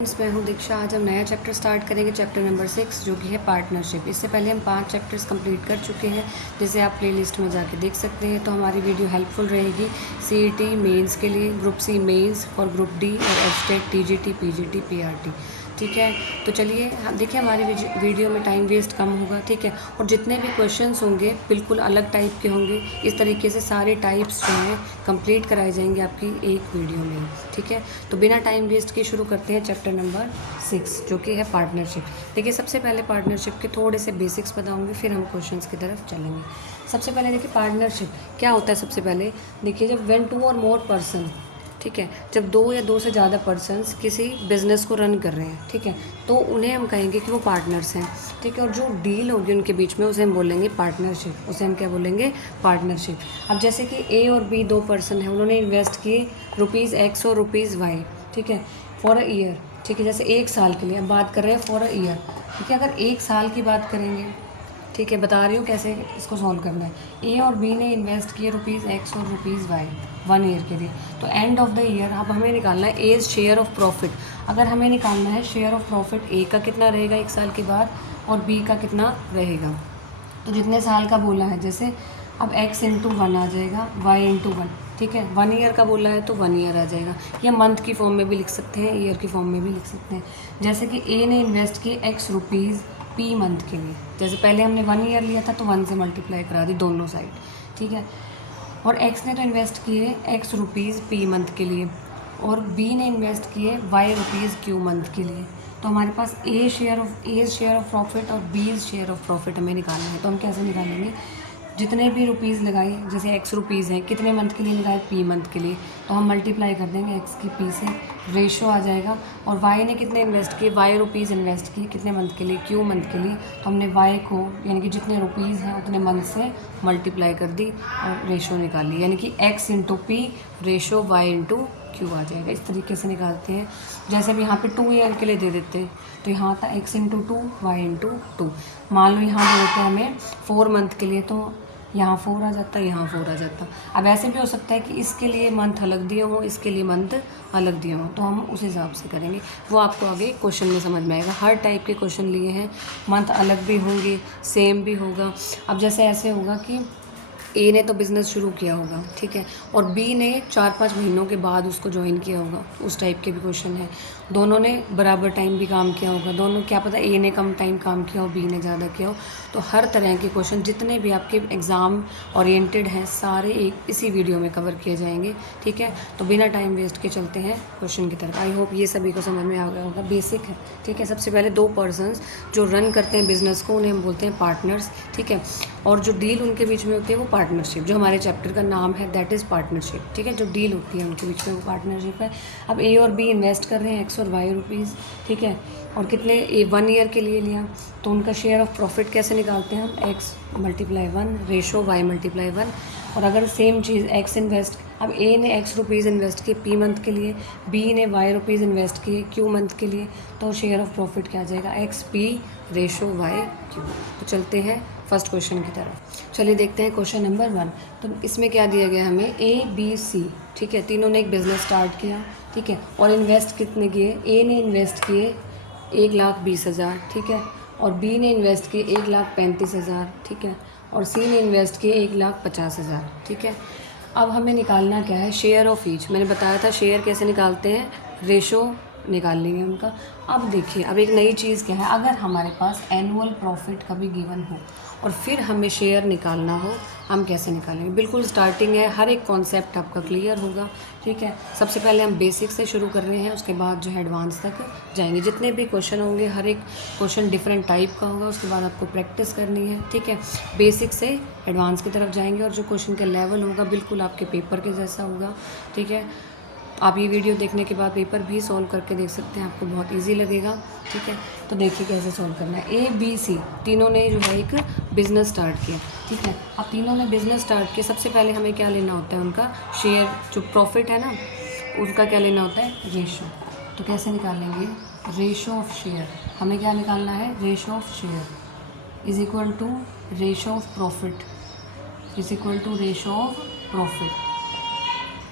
मैं हूँ दीक्षा। आज हम नया चैप्टर स्टार्ट करेंगे, चैप्टर नंबर 6 जो कि है पार्टनरशिप। इससे पहले हम 5 चैप्टर्स कंप्लीट कर चुके हैं, जिसे आप प्लेलिस्ट में जाके देख सकते हैं। तो हमारी वीडियो हेल्पफुल रहेगी सीईटी मेंस के लिए, ग्रुप सी मेंस और ग्रुप डी और एचटेट, टीजीटी, पीजीटी, पीआरटी। ठीक है, तो चलिए देखिए, हमारी वीडियो में टाइम वेस्ट कम होगा। ठीक है, और जितने भी क्वेश्चंस होंगे बिल्कुल अलग टाइप के होंगे। इस तरीके से सारे टाइप्स जो हैं कंप्लीट कराए जाएंगे आपकी एक वीडियो में। ठीक है, तो बिना टाइम वेस्ट के शुरू करते हैं चैप्टर नंबर 6 जो कि है पार्टनरशिप। देखिए, सबसे पहले पार्टनरशिप के थोड़े से बेसिक्स बताऊंगी, फिर हम क्वेश्चंस की तरफ चलेंगे। सबसे पहले देखिए, पार्टनरशिप क्या होता है। सबसे पहले देखिए, जब व्हेन 2 और मोर पर्सन, ठीक है, जब 2 या 2 से ज़्यादा पर्सन्स किसी बिजनेस को रन कर रहे हैं, ठीक है, तो उन्हें हम कहेंगे कि वो पार्टनर्स हैं। ठीक है, और जो डील होगी उनके बीच में उसे हम बोलेंगे पार्टनरशिप। उसे हम क्या बोलेंगे? पार्टनरशिप। अब जैसे कि ए और बी 2 पर्सन हैं, उन्होंने इन्वेस्ट किए ₹X और ₹Y, ठीक है, फॉर अ ईयर। ठीक है, जैसे 1 साल के लिए अब बात कर रहे हैं, फॉर अ ईयर। ठीक है, अगर 1 साल की बात करेंगे, ठीक है, बता रही हूँ कैसे इसको सॉल्व करना है। ए और बी ने इन्वेस्ट किए ₹X और ₹Y 1 ईयर के लिए। तो एंड ऑफ द ईयर अब हमें निकालना है एज शेयर ऑफ प्रॉफिट। अगर हमें निकालना है शेयर ऑफ प्रॉफिट, ए का कितना रहेगा 1 साल के बाद और बी का कितना रहेगा। तो जितने साल का बोला है, जैसे अब x इंटू 1 आ जाएगा, y इंटू 1। ठीक है, 1 ईयर का बोला है तो 1 ईयर आ जाएगा, या मंथ की फॉर्म में भी लिख सकते हैं, ईयर की फॉर्म में भी लिख सकते हैं। जैसे कि ए ने इन्वेस्ट किए X रुपीज़ P मंथ के लिए। जैसे पहले हमने 1 ईयर लिया था तो 1 से मल्टीप्लाई करा दी दोनों साइड। ठीक है, और x ने तो इन्वेस्ट किए X रुपीज़ P मंथ के लिए, और B ने इन्वेस्ट किए Y रुपीज़ Q मंथ के लिए। तो हमारे पास ए शेयर ऑफ प्रॉफिट और बी शेयर ऑफ प्रॉफिट हमें निकालना है। तो हम कैसे निकालेंगे? जितने भी रुपीज़ लगाए, जैसे X रुपीज़ हैं, कितने मंथ के लिए लगाए? P मंथ के लिए। तो हम मल्टीप्लाई कर देंगे X की P से, रेशो आ जाएगा। और Y ने कितने इन्वेस्ट किए? Y रुपीज़ इन्वेस्ट किए कितने मंथ के लिए? Q मंथ के लिए। तो हमने Y को, यानी कि जितने रुपीज़ हैं उतने मंथ से मल्टीप्लाई कर दी और रेशो निकाली, यानी कि X into P ratio Y into Q आ जाएगा। इस तरीके से निकालते हैं। जैसे अब यहाँ पे 2 ईयर के लिए दे देते हैं, तो यहाँ था X इंटू 2 Y इंटू 2। मान लो यहाँ दे देते हैं हमें 4 मंथ के लिए, तो यहाँ 4 आ जाता, यहाँ 4 आ जाता। अब ऐसे भी हो सकता है कि इसके लिए मंथ अलग दिए हों, इसके लिए मंथ अलग दिए हों, तो हम उस हिसाब से करेंगे। वो आपको आगे क्वेश्चन में समझ में आएगा। हर टाइप के क्वेश्चन लिए हैं, मंथ अलग भी होंगे, सेम भी होगा। अब जैसे ऐसे होगा कि ए ने तो बिज़नेस शुरू किया होगा, ठीक है, और बी ने 4-5 महीनों के बाद उसको ज्वाइन किया होगा, उस टाइप के भी क्वेश्चन है। दोनों ने बराबर टाइम भी काम किया होगा, दोनों, क्या पता ए ने कम टाइम काम किया हो, बी ने ज़्यादा किया हो। तो हर तरह के क्वेश्चन जितने भी आपके एग्ज़ाम ओरिएंटेड हैं, सारे एक इसी वीडियो में कवर किए जाएंगे। ठीक है, तो बिना टाइम वेस्ट के चलते हैं क्वेश्चन की तरफ। आई होप ये सभी को समझ में आ गया होगा, बेसिक है। ठीक है, सबसे पहले 2 पर्सन्स जो रन करते हैं बिजनेस को, उन्हें हम बोलते हैं पार्टनर्स। ठीक है, और जो डील उनके बीच में होती है वो पार्टनरशिप, जो हमारे चैप्टर का नाम है दैट इज़ पार्टनरशिप। ठीक है, जो डील होती है उनके बीच में वो पार्टनरशिप है। अब ए और बी इन्वेस्ट कर रहे हैं X और Y रुपीज़, ठीक है, और कितने, ए 1 ईयर के लिए लिया, तो उनका शेयर ऑफ प्रॉफिट कैसे निकालते हैं हम? X multiply 1 ratio Y multiply 1। और अगर सेम चीज़ X इन्वेस्ट, अब ए ने X रुपीज़ इन्वेस्ट किए P मंथ के लिए, B ने Y रुपीज़ इन्वेस्ट किए Q मंथ के लिए, तो शेयर ऑफ प्रॉफिट क्या आ जाएगा? XP ratio Y Q। तो चलते हैं फर्स्ट क्वेश्चन की तरफ। चलिए देखते हैं क्वेश्चन नंबर 1। तो इसमें क्या दिया गया हमें? A, B, C, ठीक है, तीनों ने एक बिज़नेस स्टार्ट किया, ठीक है, और इन्वेस्ट कितने किए? ए ने इन्वेस्ट किए 1,20,000, ठीक है, और बी ने इन्वेस्ट किए 1,35,000, ठीक है, और सी ने इन्वेस्ट किए 1,50,000, ठीक है। अब हमें निकालना क्या है? Share of each. मैंने बताया था शेयर कैसे निकालते हैं, रेशो निकाल लेंगे उनका। अब देखिए, अब एक नई चीज़ क्या है, अगर हमारे पास एनुअल प्रॉफिट कभी गिवन हो और फिर हमें शेयर निकालना हो, हम कैसे निकालेंगे? बिल्कुल स्टार्टिंग है, हर एक कॉन्सेप्ट आपका क्लियर होगा। ठीक है, सबसे पहले हम बेसिक से शुरू कर रहे हैं, उसके बाद जो है एडवांस तक जाएंगे। जितने भी क्वेश्चन होंगे, हर एक क्वेश्चन डिफरेंट टाइप का होगा, उसके बाद आपको प्रैक्टिस करनी है। ठीक है, बेसिक से एडवांस की तरफ जाएंगे, और जो क्वेश्चन का लेवल होगा बिल्कुल आपके पेपर के जैसा होगा। ठीक है, आप ये वीडियो देखने के बाद पेपर भी सॉल्व करके देख सकते हैं, आपको बहुत इजी लगेगा। ठीक है, तो देखिए कैसे सॉल्व करना है। A, B, C तीनों ने जो है एक बिज़नेस स्टार्ट किया। ठीक है, अब तीनों ने बिज़नेस स्टार्ट किया, सबसे पहले हमें क्या लेना होता है? उनका शेयर, जो प्रॉफिट है ना, उसका क्या लेना होता है? रेशो। तो कैसे निकालेंगे? Ratio of share. हमें क्या निकालना है? Ratio of share is equal to ratio of profit is equal to ratio of profit.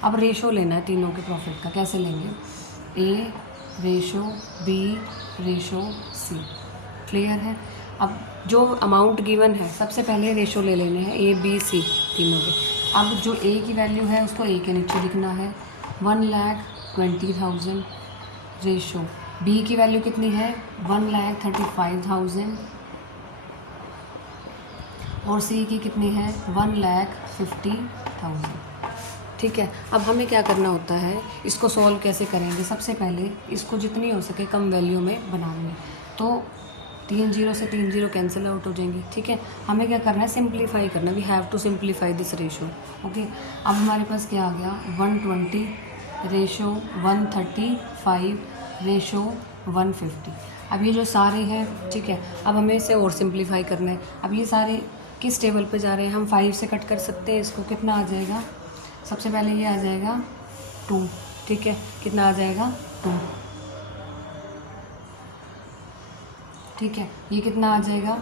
अब रेशो लेना है तीनों के प्रॉफिट का, कैसे लेंगे? A ratio B ratio C. Clear है। अब जो अमाउंट गिवन है सबसे पहले रेशो ले लेने हैं ए बी सी तीनों के। अब जो ए की वैल्यू है उसको ए के नीचे लिखना है 1,20,000। रेशो बी की वैल्यू कितनी है 1,35,000 और सी की कितनी है 1,50,000। ठीक है। अब हमें क्या करना होता है, इसको सॉल्व कैसे करेंगे। सबसे पहले इसको जितनी हो सके कम वैल्यू में बनानी है। तो 3 0 से 3 0 कैंसिल आउट हो जाएंगी। ठीक है। हमें क्या करना है, सिंप्लीफाई करना। We have to simplify this ratio. Okay. अब हमारे पास क्या आ गया 120 रेशो 135 रेशो 150। अब ये जो सारे हैं, ठीक है, अब हमें इसे और सिंप्लीफाई करना है। अब ये सारे किस टेबल पे जा रहे हैं, हम 5 से कट कर सकते हैं इसको। कितना आ जाएगा, सबसे पहले ये आ जाएगा 2। ठीक है, कितना आ जाएगा 2। ठीक है, ये कितना आ जाएगा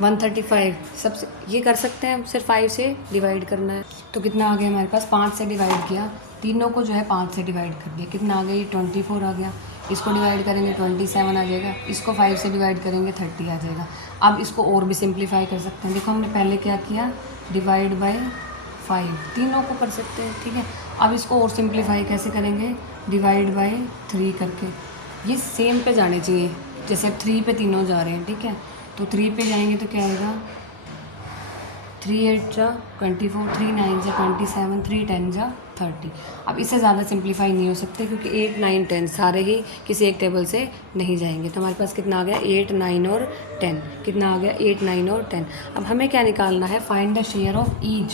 135। सबसे ये कर सकते हैं, सिर्फ 5 से डिवाइड करना है। तो कितना आ गया हमारे पास, 5 से डिवाइड किया, तीनों को जो है 5 से डिवाइड कर दिया। कितना आ गया, ये 24 आ गया। इसको डिवाइड करेंगे 27 आ जाएगा। इसको 5 से डिवाइड करेंगे 30 आ जाएगा। अब इसको और भी सिंप्लीफाई कर सकते हैं। देखो हमने पहले क्या किया, डिवाइड बाय 5, तीनों को कर सकते हैं। ठीक है। अब इसको और सिंप्लीफाई कैसे करेंगे, डिवाइड बाय 3 करके। ये सेम पे जाने चाहिए, जैसे अब 3 पे तीनों जा रहे हैं। ठीक है, तो 3 पे जाएंगे तो क्या आएगा, 3 8 जा 24, 3 9 जा 27, 3 10 जा 30। अब इससे ज़्यादा सिंप्लीफाई नहीं हो सकते क्योंकि 8 9 10 सारे ही किसी एक टेबल से नहीं जाएंगे। तो हमारे पास कितना आ गया 8 9 और 10। कितना आ गया 8 9 और 10। अब हमें क्या निकालना है, find the share of each.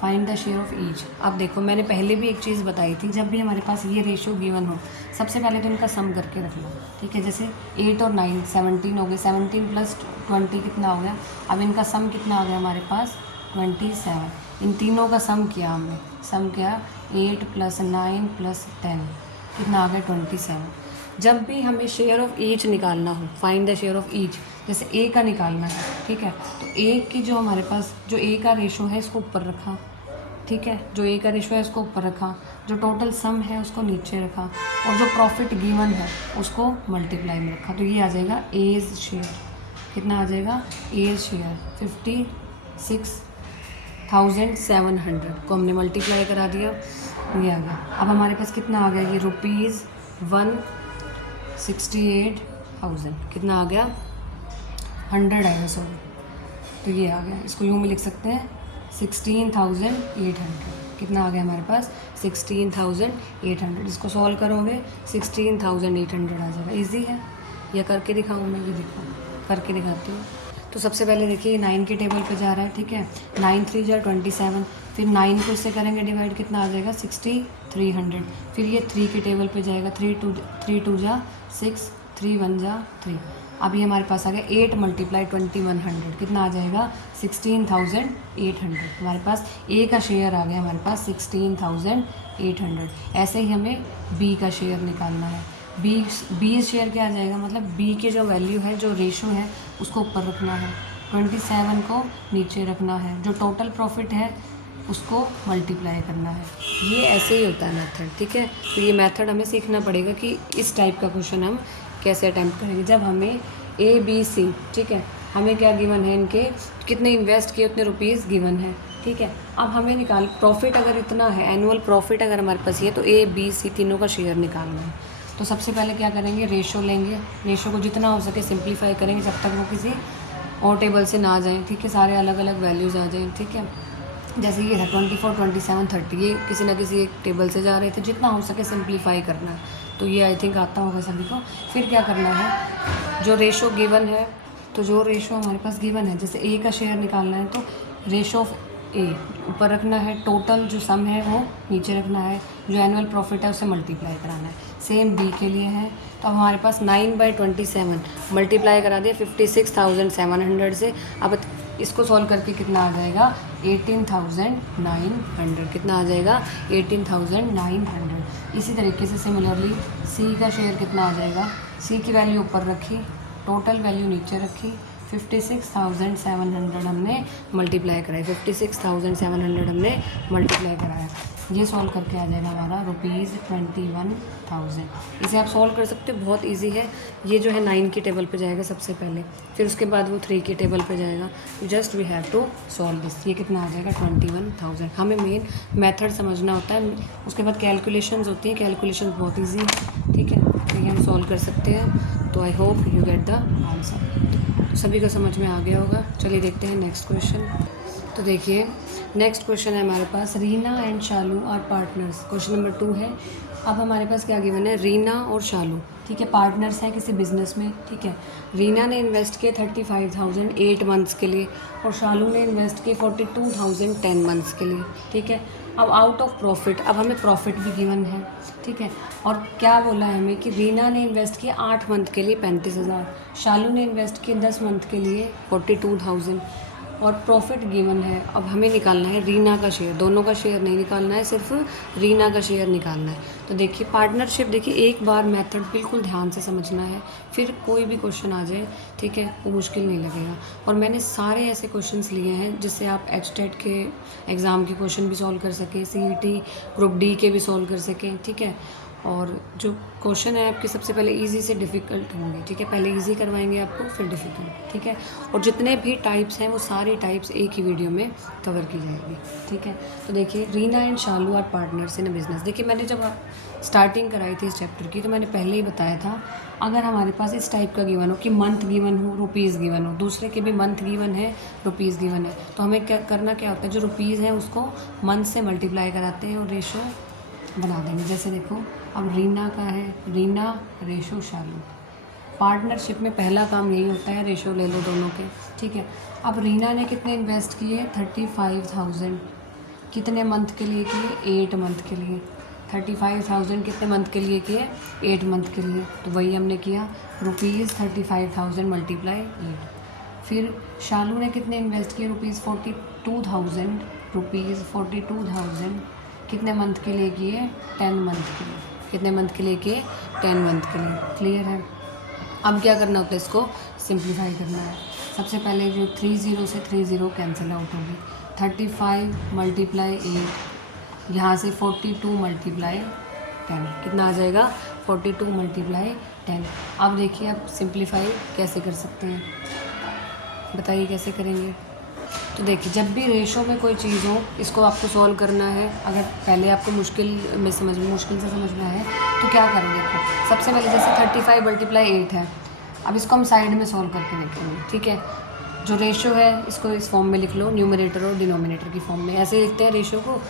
Find the share of each. अब देखो मैंने पहले भी एक चीज़ बताई थी, जब भी हमारे पास ये रेशो गिवन हो सबसे पहले तो इनका सम करके रखना। ठीक है, जैसे 8 और 9 17 हो गए, 17 प्लस 20 कितना हो गया। अब इनका सम कितना आ गया हमारे पास 27। इन तीनों का सम किया हमने, सम किया 8 प्लस 9 प्लस 10 कितना आ गया 27। जब भी हमें शेयर ऑफ ईच निकालना हो, find the share of each, जैसे ए का निकालना है, ठीक है, तो ए की जो हमारे पास जो ए का रेशो है इसको ऊपर रखा। ठीक है, जो ए का रेशो है उसको ऊपर रखा, जो टोटल सम है उसको नीचे रखा, और जो प्रॉफिट गिवन है उसको मल्टीप्लाई में रखा। तो ये आ जाएगा एज शेयर। कितना आ जाएगा, एज शेयर 56,700 को हमने मल्टीप्लाई करा दिया, ये आ गया। अब हमारे पास कितना आ गया, ये ₹168,000 कितना आ गया 100 आएगा, सॉरी। तो ये आ गया, इसको यूँ में लिख सकते हैं 16,800। कितना आ गया हमारे पास 16,800। इसको सॉल्व करोगे 16,800 आ जाएगा। इजी है, या करके दिखाऊँ मैं, ये दिखाऊँ करके दिखाती हूँ। तो सबसे पहले देखिए 9 के टेबल पे जा रहा है। ठीक है, 9 3 जा 27, फिर 9 को इससे करेंगे डिवाइड, कितना आ जाएगा 6,300। फिर ये 3 के टेबल पे जाएगा, 3 2 जा 6, 3 1 जा 3। अभी हमारे पास आ गया 8 मल्टीप्लाई 2100 कितना आ जाएगा 16,800। हमारे पास ए का शेयर आ गया हमारे पास 16,800। ऐसे ही हमें बी का शेयर निकालना है। बी शेयर क्या आ जाएगा, मतलब बी की जो वैल्यू है, जो रेशो है उसको ऊपर रखना है, 27 को नीचे रखना है, जो टोटल प्रॉफिट है उसको मल्टीप्लाई करना है। ये ऐसे ही होता है मेथड। ठीक है, तो ये मेथड हमें सीखना पड़ेगा कि इस टाइप का क्वेश्चन हम कैसे अटैम्प्ट करेंगे। जब हमें ए बी सी, ठीक है, हमें क्या गिवन है, इनके कितने इन्वेस्ट किए उतने रुपीज़ गिवन है। ठीक है, अब हमें निकाल प्रॉफिट अगर इतना है, एनुअल प्रॉफिट अगर हमारे पास ये, तो ए बी सी तीनों का शेयर निकालना है। तो सबसे पहले क्या करेंगे, रेशो लेंगे, रेशो को जितना हो सके सिंप्लीफाई करेंगे जब तक वो किसी और टेबल से ना जाएँ। ठीक है, सारे अलग अलग वैल्यूज़ आ जाएँ। ठीक है, जैसे ये है 24 27 30, ये किसी ना किसी एक टेबल से जा रहे थे, जितना हो सके सिंप्लीफाई करना है। तो ये आई थिंक आता होगा सभी को। फिर क्या करना है, जो रेशो गिवन है, तो जो रेशो हमारे पास गिवन है, जैसे ए का शेयर निकालना है तो रेशो ऑफ ए ऊपर रखना है, टोटल जो सम है वो नीचे रखना है, जो एनुअल प्रॉफिट है उसे मल्टीप्लाई कराना है। सेम बी के लिए है। तो हमारे पास 9/27 मल्टीप्लाई करा दिया 56,700 से। अब इसको सॉल्व करके कितना आ जाएगा 18,900। कितना आ जाएगा 18,900। इसी तरीके से सिमिलरली सी का शेयर कितना आ जाएगा, सी की वैल्यू ऊपर रखी, टोटल वैल्यू नीचे रखी, 56,700 हमने मल्टीप्लाई कराया, 56,700 हमने मल्टीप्लाई कराया। ये सॉल्व करके आ जाएगा हमारा ₹21,000। इसे आप सॉल्व कर सकते हो, बहुत इजी है। ये जो है 9 की टेबल पे जाएगा सबसे पहले, फिर उसके बाद वो 3 की टेबल पे जाएगा। Just we have to solve this. ये कितना आ जाएगा 21,000। हमें मेन मेथड समझना होता है, उसके बाद कैलकुलेशंस होती हैं। कैलकुलेशंस बहुत ईजी है, ठीक है, तो ये हम सॉल्व कर सकते हैं। तो I hope you get the answer. तो सभी को समझ में आ गया होगा। चलिए देखते हैं नेक्स्ट क्वेश्चन। तो देखिए नेक्स्ट क्वेश्चन है हमारे पास, Reena and Shalu are partners. Question number 2 है। अब हमारे पास क्या गिवन है, रीना और शालू, ठीक है, पार्टनर्स हैं किसी बिजनेस में, ठीक है। रीना ने इन्वेस्ट किए 35,000 8 मंथ्स के लिए और शालू ने इन्वेस्ट किए 42,000 10 मंथ्स के लिए, ठीक है। अब आउट ऑफ प्रॉफिट, अब हमें प्रॉफिट भी गिवन है, ठीक है। और क्या बोला है हमें कि रीना ने इन्वेस्ट किया 8 मंथ के लिए 35,000, शालू ने इन्वेस्ट किए 10 मंथ के लिए 42,000 और प्रॉफिट गिवन है। अब हमें निकालना है रीना का शेयर, दोनों का शेयर नहीं निकालना है, सिर्फ रीना का शेयर निकालना है। तो देखिए पार्टनरशिप, देखिए एक बार मेथड बिल्कुल ध्यान से समझना है, फिर कोई भी क्वेश्चन आ जाए, ठीक है, वो मुश्किल नहीं लगेगा। और मैंने सारे ऐसे क्वेश्चंस लिए हैं जिससे आप एचटेट के एग्ज़ाम के क्वेश्चन भी सॉल्व कर सकें, सीईटी ग्रुप डी के भी सॉल्व कर सकें, ठीक है। और जो क्वेश्चन है आपके सबसे पहले इजी से डिफ़िकल्ट होंगे, ठीक है, पहले इजी करवाएंगे आपको फिर डिफ़िकल्ट, ठीक है। और जितने भी टाइप्स हैं वो सारी टाइप्स एक ही वीडियो में कवर की जाएगी, ठीक है। तो देखिए Reena and Shalu are partners in a business. देखिए मैंने जब स्टार्टिंग कराई थी इस चैप्टर की तो मैंने पहले ही बताया था, अगर हमारे पास इस टाइप का गिवन हो कि मंथ गिवन हो, रुपीज़ गिवन हो, दूसरे के भी मंथ गिवन है, रुपीज़ गिवन है, तो हमें क्या करना, क्या होता है, जो रुपीज़ हैं उसको मंथ से मल्टीप्लाई कराते हैं और रेशो बना देंगे। जैसे देखो अब रीना का है, रीना रेशो शालू। पार्टनरशिप में पहला काम यही होता है, रेशो ले लो दोनों के, ठीक है। अब रीना ने कितने इन्वेस्ट किए 35,000, कितने मंथ के लिए किए 8 मंथ के लिए। 35,000 कितने मंथ के लिए किए 8 मंथ के लिए, तो वही हमने किया ₹35,000 मल्टीप्लाई 8। फिर शालू ने कितने इन्वेस्ट किए ₹42,000, ₹42,000 कितने मंथ के लिए किए 10 मंथ के लिए। कितने मंथ के लिए किए 10 मंथ के लिए। क्लियर है। अब क्या करना होता है, इसको सिंप्लीफाई करना है। सबसे पहले जो 30 से 30 कैंसिल आउट होगी, 35 मल्टीप्लाई 8, यहाँ से 42 मल्टीप्लाई 10, कितना आ जाएगा 42 मल्टीप्लाई 10। अब देखिए अब सिंप्लीफाई कैसे कर सकते हैं, बताइए कैसे करेंगे। तो देखिए जब भी रेशो में कोई चीज़ हो, इसको आपको सॉल्व करना है। अगर पहले आपको मुश्किल से समझना है तो क्या करें, देखो सबसे पहले जैसे 35 मल्टीप्लाई 8 है, अब इसको हम साइड में सॉल्व करके देखेंगे, ठीक है। जो रेशो है इसको इस फॉर्म में लिख लो, न्यूमरेटर और डिनोमिनेटर की फॉर्म में। ऐसे लिखते हैं रेशो को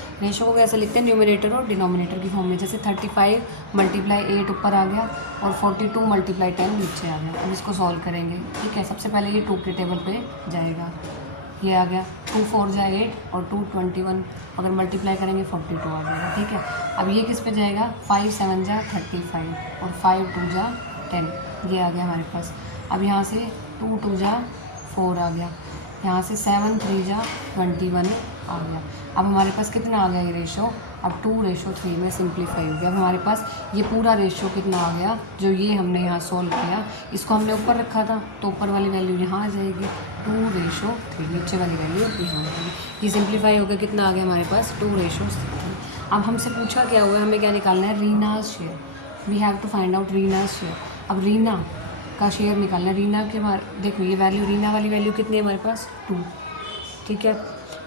कैसे लिखते हैं, न्यूमरेटर और डिनोमिनेटर की फॉर्म में। जैसे 35 मल्टीप्लाई 8 ऊपर आ गया और 42 मल्टीप्लाई 10 नीचे आ गया। अब इसको सॉल्व करेंगे, ठीक है। सबसे पहले ये 2 के टेबल पे जाएगा, ये आ गया 2 4 जा 8 और 2 21, अगर मल्टीप्लाई करेंगे 42 आ जाएगा, ठीक है। अब ये किस पे जाएगा, 5 7 जा 35 और 5 2 जा 10, ये आ गया हमारे पास। अब यहाँ से 2 2 जा 4 आ गया, यहाँ से 7 3 जा 21 आ गया। अब हमारे पास कितना आ गया ये रेशो, अब 2:3 में सिंप्लीफाई हो गया। अब हमारे पास ये पूरा रेशो कितना आ गया, जो ये हमने यहाँ सॉल्व किया, इसको हमने ऊपर रखा था तो ऊपर वाली वैल्यू यहाँ आ जाएगी 2:3, नीचे वाली वैल्यू यहाँ आ जाएगी। ये सिंप्लीफाई हो गया, कितना आ गया हमारे पास 2:3। अब हमसे पूछा क्या हुआ है, हमें क्या निकालना है, Reena's share. We have to find out Reena's share. अब रीना का शेयर निकालना है। रीना के देखो ये वैल्यू, रीना वाली वैल्यू कितनी है हमारे पास 2, ठीक है।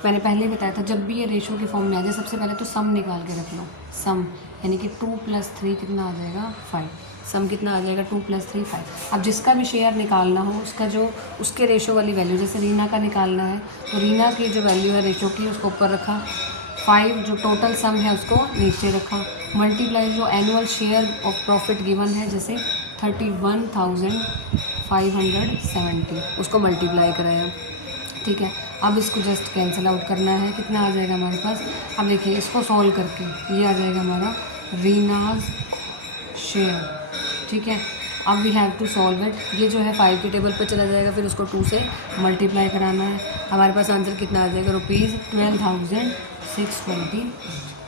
मैंने पहले ही बताया था जब भी ये रेशो के फॉर्म में आ जाए सबसे पहले तो सम निकाल के रख लो। सम यानी कि 2 + 3 कितना आ जाएगा 5। सम कितना आ जाएगा 2 + 3 5। अब जिसका भी शेयर निकालना हो उसका जो उसके रेशो वाली वैल्यू, जैसे रीना का निकालना है तो रीना की जो वैल्यू है रेशो की उसको ऊपर रखा, 5 जो टोटल सम है उसको नीचे रखा, मल्टीप्लाई जो annual share of profit given है जैसे 31,570 उसको मल्टीप्लाई कराया, ठीक है। अब इसको जस्ट कैंसिल आउट करना है, कितना आ जाएगा हमारे पास। अब देखिए इसको सॉल्व करके ये आ जाएगा हमारा रीनाज शेयर, ठीक है। अब we have to solve it. ये जो है 5 के टेबल पे चला जाएगा, फिर उसको 2 से मल्टीप्लाई कराना है। हमारे पास आंसर कितना आ जाएगा, ₹12,620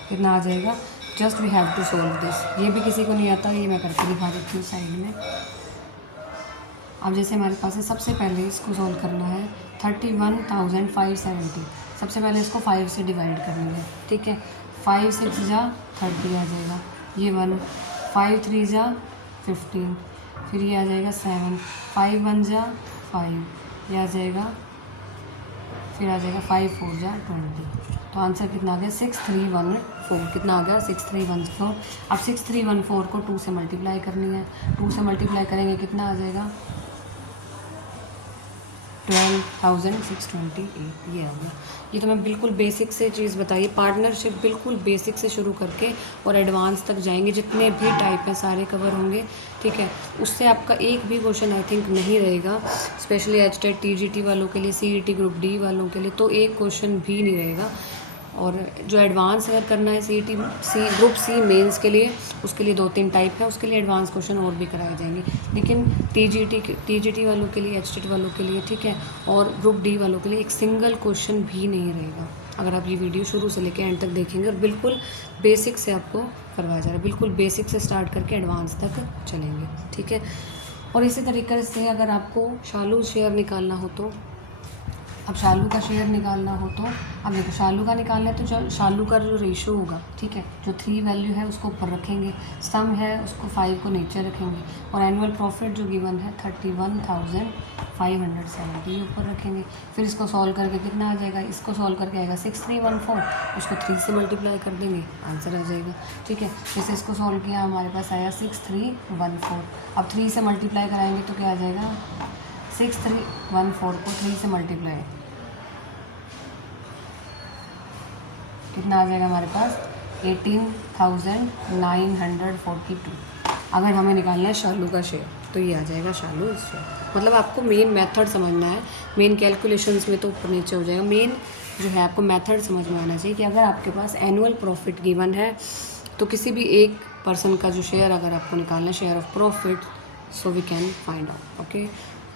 कितना आ जाएगा। Just we have to solve this. ये भी किसी को नहीं आता, ये मैं करके दिखा देती हूँ साइड में। अब जैसे हमारे पास है, सबसे पहले इसको सॉल्व करना है 31,570। सबसे पहले इसको 5 से डिवाइड करेंगे, ठीक है। 5 6 जा 30 आ जाएगा, ये 1, 5 3 जा 15, फिर ये आ जाएगा 7, 5 1 जा 5, ये आ जाएगा, फिर आ जाएगा 5 4 जा 20। तो आंसर कितना आ गया 6314। कितना आ गया 6314। अब 6314 को 2 से मल्टीप्लाई करनी है, 2 से मल्टीप्लाई करेंगे कितना आ जाएगा 12,628। ये आ गया। ये तो मैं बिल्कुल बेसिक से चीज़ बताइए, पार्टनरशिप बिल्कुल बेसिक से शुरू करके और एडवांस तक जाएंगे, जितने भी टाइप हैं सारे कवर होंगे, ठीक है। उससे आपका एक भी क्वेश्चन आई थिंक नहीं रहेगा, स्पेशली एचटेट टीजीटी वालों के लिए, सीईटी ग्रुप डी वालों के लिए तो एक क्वेश्चन भी नहीं रहेगा। और जो एडवांस अगर करना है सीईटी ग्रुप सी मेंस के लिए, उसके लिए 2-3 टाइप है, उसके लिए एडवांस क्वेश्चन और भी कराए जाएंगे। लेकिन टीजीटी वालों के लिए, एचटेट वालों के लिए, ठीक है, और ग्रुप डी वालों के लिए एक सिंगल क्वेश्चन भी नहीं रहेगा अगर आप ये वीडियो शुरू से लेकर एंड तक देखेंगे। और बिल्कुल बेसिक से आपको करवाया जा रहा है, बिल्कुल बेसिक से स्टार्ट करके एडवांस तक चलेंगे, ठीक है। और इसी तरीके से अगर आपको शालू शेयर निकालना हो तो, अब शालू का शेयर निकालना हो तो, अब देखो शालू का निकालना है तो शालू का जो रेशो होगा, ठीक है, जो 3 वैल्यू है उसको ऊपर रखेंगे, सम है उसको 5 को नीचे रखेंगे, और एनुअल प्रॉफिट जो गिवन है 31,570 ये ऊपर रखेंगे। फिर इसको सॉल्व करके कितना आ जाएगा, इसको सॉल्व करके आएगा 6314, उसको 3 से मल्टीप्लाई कर देंगे, आंसर आ जाएगा, ठीक है। जैसे इसको सॉल्व किया हमारे पास आया 6314। अब 3 से मल्टीप्लाई कराएंगे तो क्या आ जाएगा 6314 को 3 से मल्टीप्लाई कितना आ जाएगा हमारे पास 18,942। अगर हमें निकालना है शालू का शेयर तो ये आ जाएगा शालू शेयर। मतलब आपको मेन मेथड समझना है, मेन कैलकुलेशंस में तो ऊपर नीचे हो जाएगा, मेन जो है आपको मेथड समझ में आना चाहिए कि अगर आपके पास एनुअल प्रॉफिट गिवन है तो किसी भी एक पर्सन का जो शेयर अगर आपको निकालना है, share of profit, so we can find out, okay.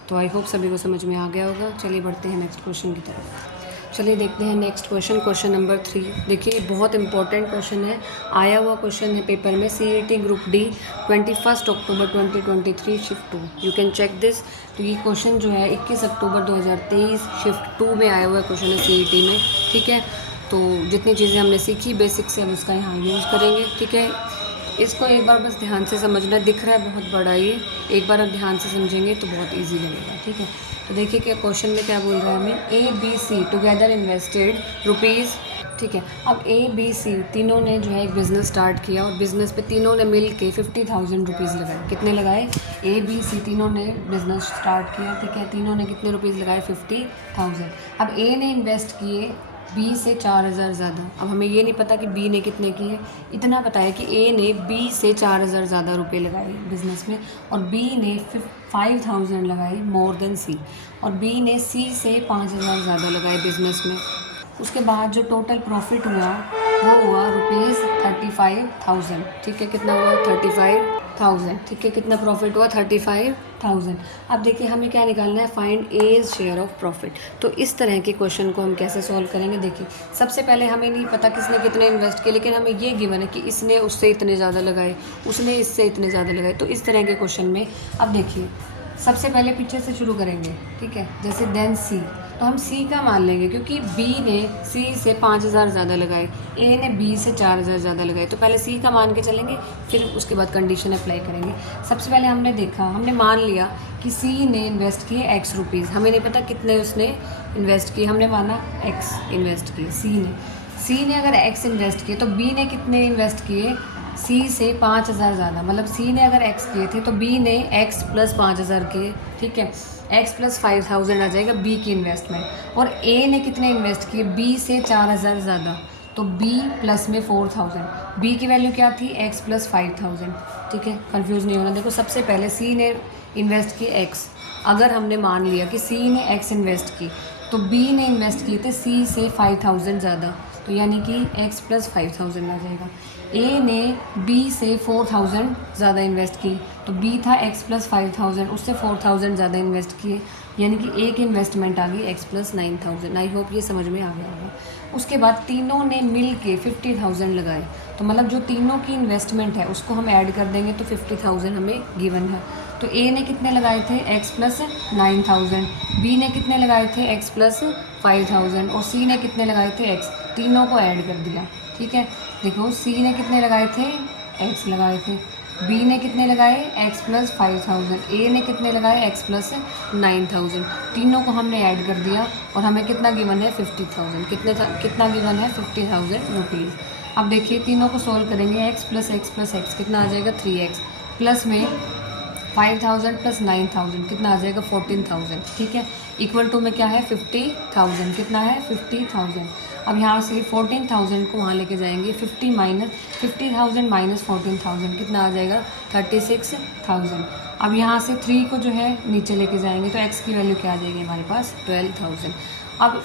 तो आई होप सभी को समझ में आ गया होगा। चलिए बढ़ते हैं नेक्स्ट क्वेश्चन की तरफ। चलिए देखते हैं नेक्स्ट क्वेश्चन, क्वेश्चन नंबर 3। देखिए बहुत इंपॉर्टेंट क्वेश्चन है, आया हुआ क्वेश्चन है पेपर में, CET group D 21 October 2023 shift 2। You can check this. तो ये क्वेश्चन जो है 21 अक्टूबर 2023 शिफ्ट 2 में आया हुआ क्वेश्चन है सीईटी में, ठीक है। तो जितनी चीज़ें हमने सीखी बेसिक से हम उसका यहाँ यूज़ करेंगे, ठीक है। इसको एक बार बस ध्यान से समझना, दिख रहा है बहुत बड़ा ये, एक बार आप ध्यान से समझेंगे तो बहुत इजी लगेगा, ठीक है। तो देखिए क्या क्वेश्चन में क्या बोल रहा है हमें, ABC टुगेदर इन्वेस्टेड रुपीज़, ठीक है। अब ABC तीनों ने जो है एक बिज़नेस स्टार्ट किया और बिज़नेस पे तीनों ने मिल के 50,000 रुपीज़ लगाए। कितने लगाए, ABC तीनों ने बिज़नेस स्टार्ट किया, ठीक है। तीनों ने कितने रुपीज़ लगाए 50,000। अब A ने इन्वेस्ट किए B से 4,000 ज़्यादा। अब हमें ये नहीं पता कि B ने कितने किए, इतना पता है कि A ने B से 4,000 ज़्यादा रुपए लगाए बिज़नेस में, और B ने 5,000 लगाए मोर देन C, और B ने C से 5,000 ज़्यादा लगाए बिज़नेस में। उसके बाद जो टोटल प्रॉफिट हुआ वो हुआ ₹35,000, ठीक है। कितना हुआ 35,000, ठीक है। कितना प्रॉफिट हुआ 35,000। अब देखिए हमें क्या निकालना है, find A's share of profit. तो इस तरह के क्वेश्चन को हम कैसे सॉल्व करेंगे, देखिए सबसे पहले हमें नहीं पता किसने कितने इन्वेस्ट किए, लेकिन हमें ये गिवन है कि इसने उससे इतने ज़्यादा लगाए, उसने इससे इतने ज़्यादा लगाए। तो इस तरह के क्वेश्चन में अब देखिए सबसे पहले पीछे से शुरू करेंगे, ठीक है। जैसे देन सी, तो हम सी का मान लेंगे क्योंकि बी ने सी से 5,000 ज़्यादा लगाए, ए ने बी से 4,000 ज़्यादा लगाए। तो पहले सी का मान के चलेंगे, फिर उसके बाद कंडीशन अप्लाई करेंगे। सबसे पहले हमने देखा, हमने मान लिया कि सी ने इन्वेस्ट किए एक्स रुपीज़, हमें नहीं पता कितने उसने इन्वेस्ट किए, हमने माना एक्स इन्वेस्ट किए सी ने अगर एक्स इन्वेस्ट किए तो बी ने कितने इन्वेस्ट किए, सी से 5,000 ज़्यादा। मतलब सी ने अगर एक्स किए थे तो बी ने एक्स प्लस 5,000 किए, ठीक है। एक्स प्लस 5,000 आ जाएगा बी की इन्वेस्टमेंट, और ए ने कितने इन्वेस्ट किए, बी से 4,000 ज़्यादा, तो बी प्लस में 4,000। बी की वैल्यू क्या थी, एक्स प्लस 5,000, ठीक है। कंफ्यूज नहीं होना। देखो सबसे पहले सी ने इन्वेस्ट की एक्स, अगर हमने मान लिया कि सी ने एक्स इन्वेस्ट की तो बी ने इन्वेस्ट किए थे सी से 5,000 ज़्यादा, तो यानी कि एक्स प्लस 5,000 आ जाएगा। ए ने बी से 4,000 ज़्यादा इन्वेस्ट की, तो बी था एक्स प्लस 5,000, उससे 4,000 ज़्यादा इन्वेस्ट किए, यानी कि एक इन्वेस्टमेंट आ गई एक्स प्लस 9,000। आई होप ये समझ में आ गया होगा। उसके बाद तीनों ने मिल के 50,000 लगाए, तो मतलब जो तीनों की इन्वेस्टमेंट है उसको हम ऐड कर देंगे तो 50,000 हमें गिवन है। तो ए ने कितने लगाए थे x प्लस 9000, बी ने कितने लगाए थे x प्लस 5000 और सी ने कितने लगाए थे x, तीनों को ऐड कर दिया। ठीक है, देखो सी ने कितने लगाए थे x लगाए थे, बी ने कितने लगाए x प्लस 5000, ए ने कितने लगाए x प्लस 9000, तीनों को हमने ऐड कर दिया और हमें कितना गिवन है 50,000, कितना गिवन है 50,000 रुपीज़। अब देखिए तीनों को सॉल्व करेंगे, x प्लस x कितना आ जाएगा 3x, प्लस में 5000 प्लस 9000 कितना आ जाएगा 14,000। ठीक है, इक्वल टू में क्या है 50,000, कितना है 50,000। अब यहाँ से 14,000 को वहाँ लेके जाएंगे, 50,000 माइनस 14,000 कितना आ जाएगा 36,000। अब यहाँ से 3 को जो है नीचे लेके जाएंगे तो x की वैल्यू क्या आ जाएगी हमारे पास 12,000। अब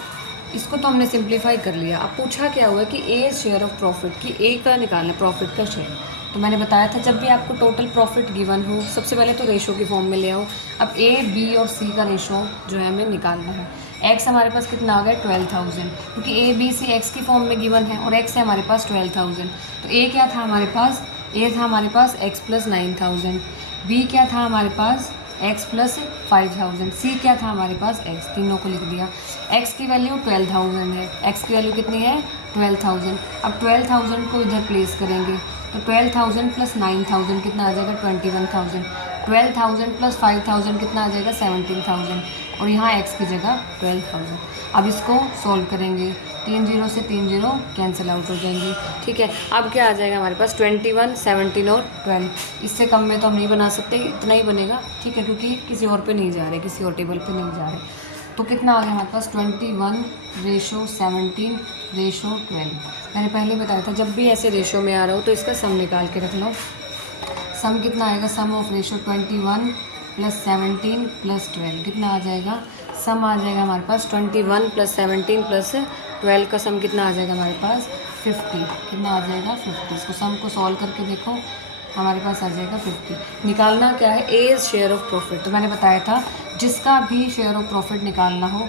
इसको तो हमने सिंप्लीफाई कर लिया। अब पूछा क्या हुआ कि ए शेयर ऑफ प्रॉफिट, कि ए का निकालना प्रॉफिट का शेयर। तो मैंने बताया था जब भी आपको टोटल प्रॉफिट गिवन हो सबसे पहले तो रेशो की फॉर्म में ले आओ। अब ए बी और सी का रेशो जो है हमें निकालना है। एक्स हमारे पास कितना आ गया 12,000, क्योंकि ए बी सी एक्स की फॉर्म में गिवन है और एक्स है हमारे पास 12,000। तो ए क्या था हमारे पास, ए था हमारे पास एक्स प्लस 9,000, बी क्या था हमारे पास x प्लस 5,000, सी क्या था हमारे पास x, तीनों को लिख दिया। x की वैल्यू 12,000 है, x की वैल्यू कितनी है 12,000। अब 12,000 को इधर प्लेस करेंगे तो 12,000 प्लस 9,000 कितना आ जाएगा 21,000, 12,000 प्लस 5,000 कितना आ जाएगा 17,000 और यहाँ x की जगह 12,000। अब इसको सॉल्व करेंगे, 3 0 से 3 0 कैंसिल आउट हो जाएंगे। ठीक है, अब क्या आ जाएगा हमारे पास 21, 17 और 12, इससे कम में तो हम नहीं बना सकते, इतना ही बनेगा। ठीक है, क्योंकि किसी और पे नहीं जा रहे, किसी और टेबल पे नहीं जा रहे। तो कितना आ गया हमारे पास 21:17:12। मैंने पहले बताया था जब भी ऐसे रेशो में आ रहा हो तो इसका सम निकाल के रख लो। सम कितना आएगा, सम ऑफ रेशो 21 + 17 + 12 कितना आ जाएगा, सम आ जाएगा हमारे पास 21 + 17 + 12 का सम कितना आ जाएगा हमारे पास 50, कितना आ जाएगा 50। इसको सम को सॉल्व करके देखो हमारे पास आ जाएगा 50। निकालना क्या है, ए शेयर ऑफ प्रॉफिट। तो मैंने बताया था जिसका भी शेयर ऑफ प्रॉफिट निकालना हो,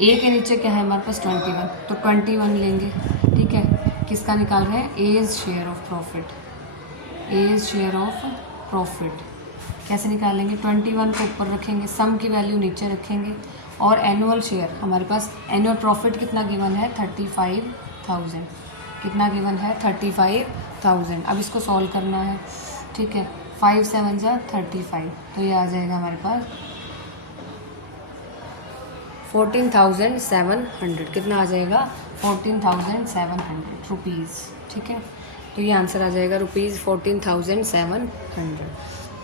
ए के नीचे क्या है हमारे पास 21, तो 21 लेंगे। ठीक है, किसका निकाल रहे हैं, A's share of profit, A's share of profit. कैसे निकालेंगे, 21 को ऊपर रखेंगे, सम की वैल्यू नीचे रखेंगे और एनुअल शेयर हमारे पास, एनुअल प्रॉफिट कितना गिवन है 35,000, कितना गिवन है 35,000। अब इसको सॉल्व करना है। ठीक है, 5 7 जा 35, तो ये आ जाएगा हमारे पास 14,700, कितना आ जाएगा 14,700 रुपीज़। ठीक है, तो ये आंसर आ जाएगा ₹14,700।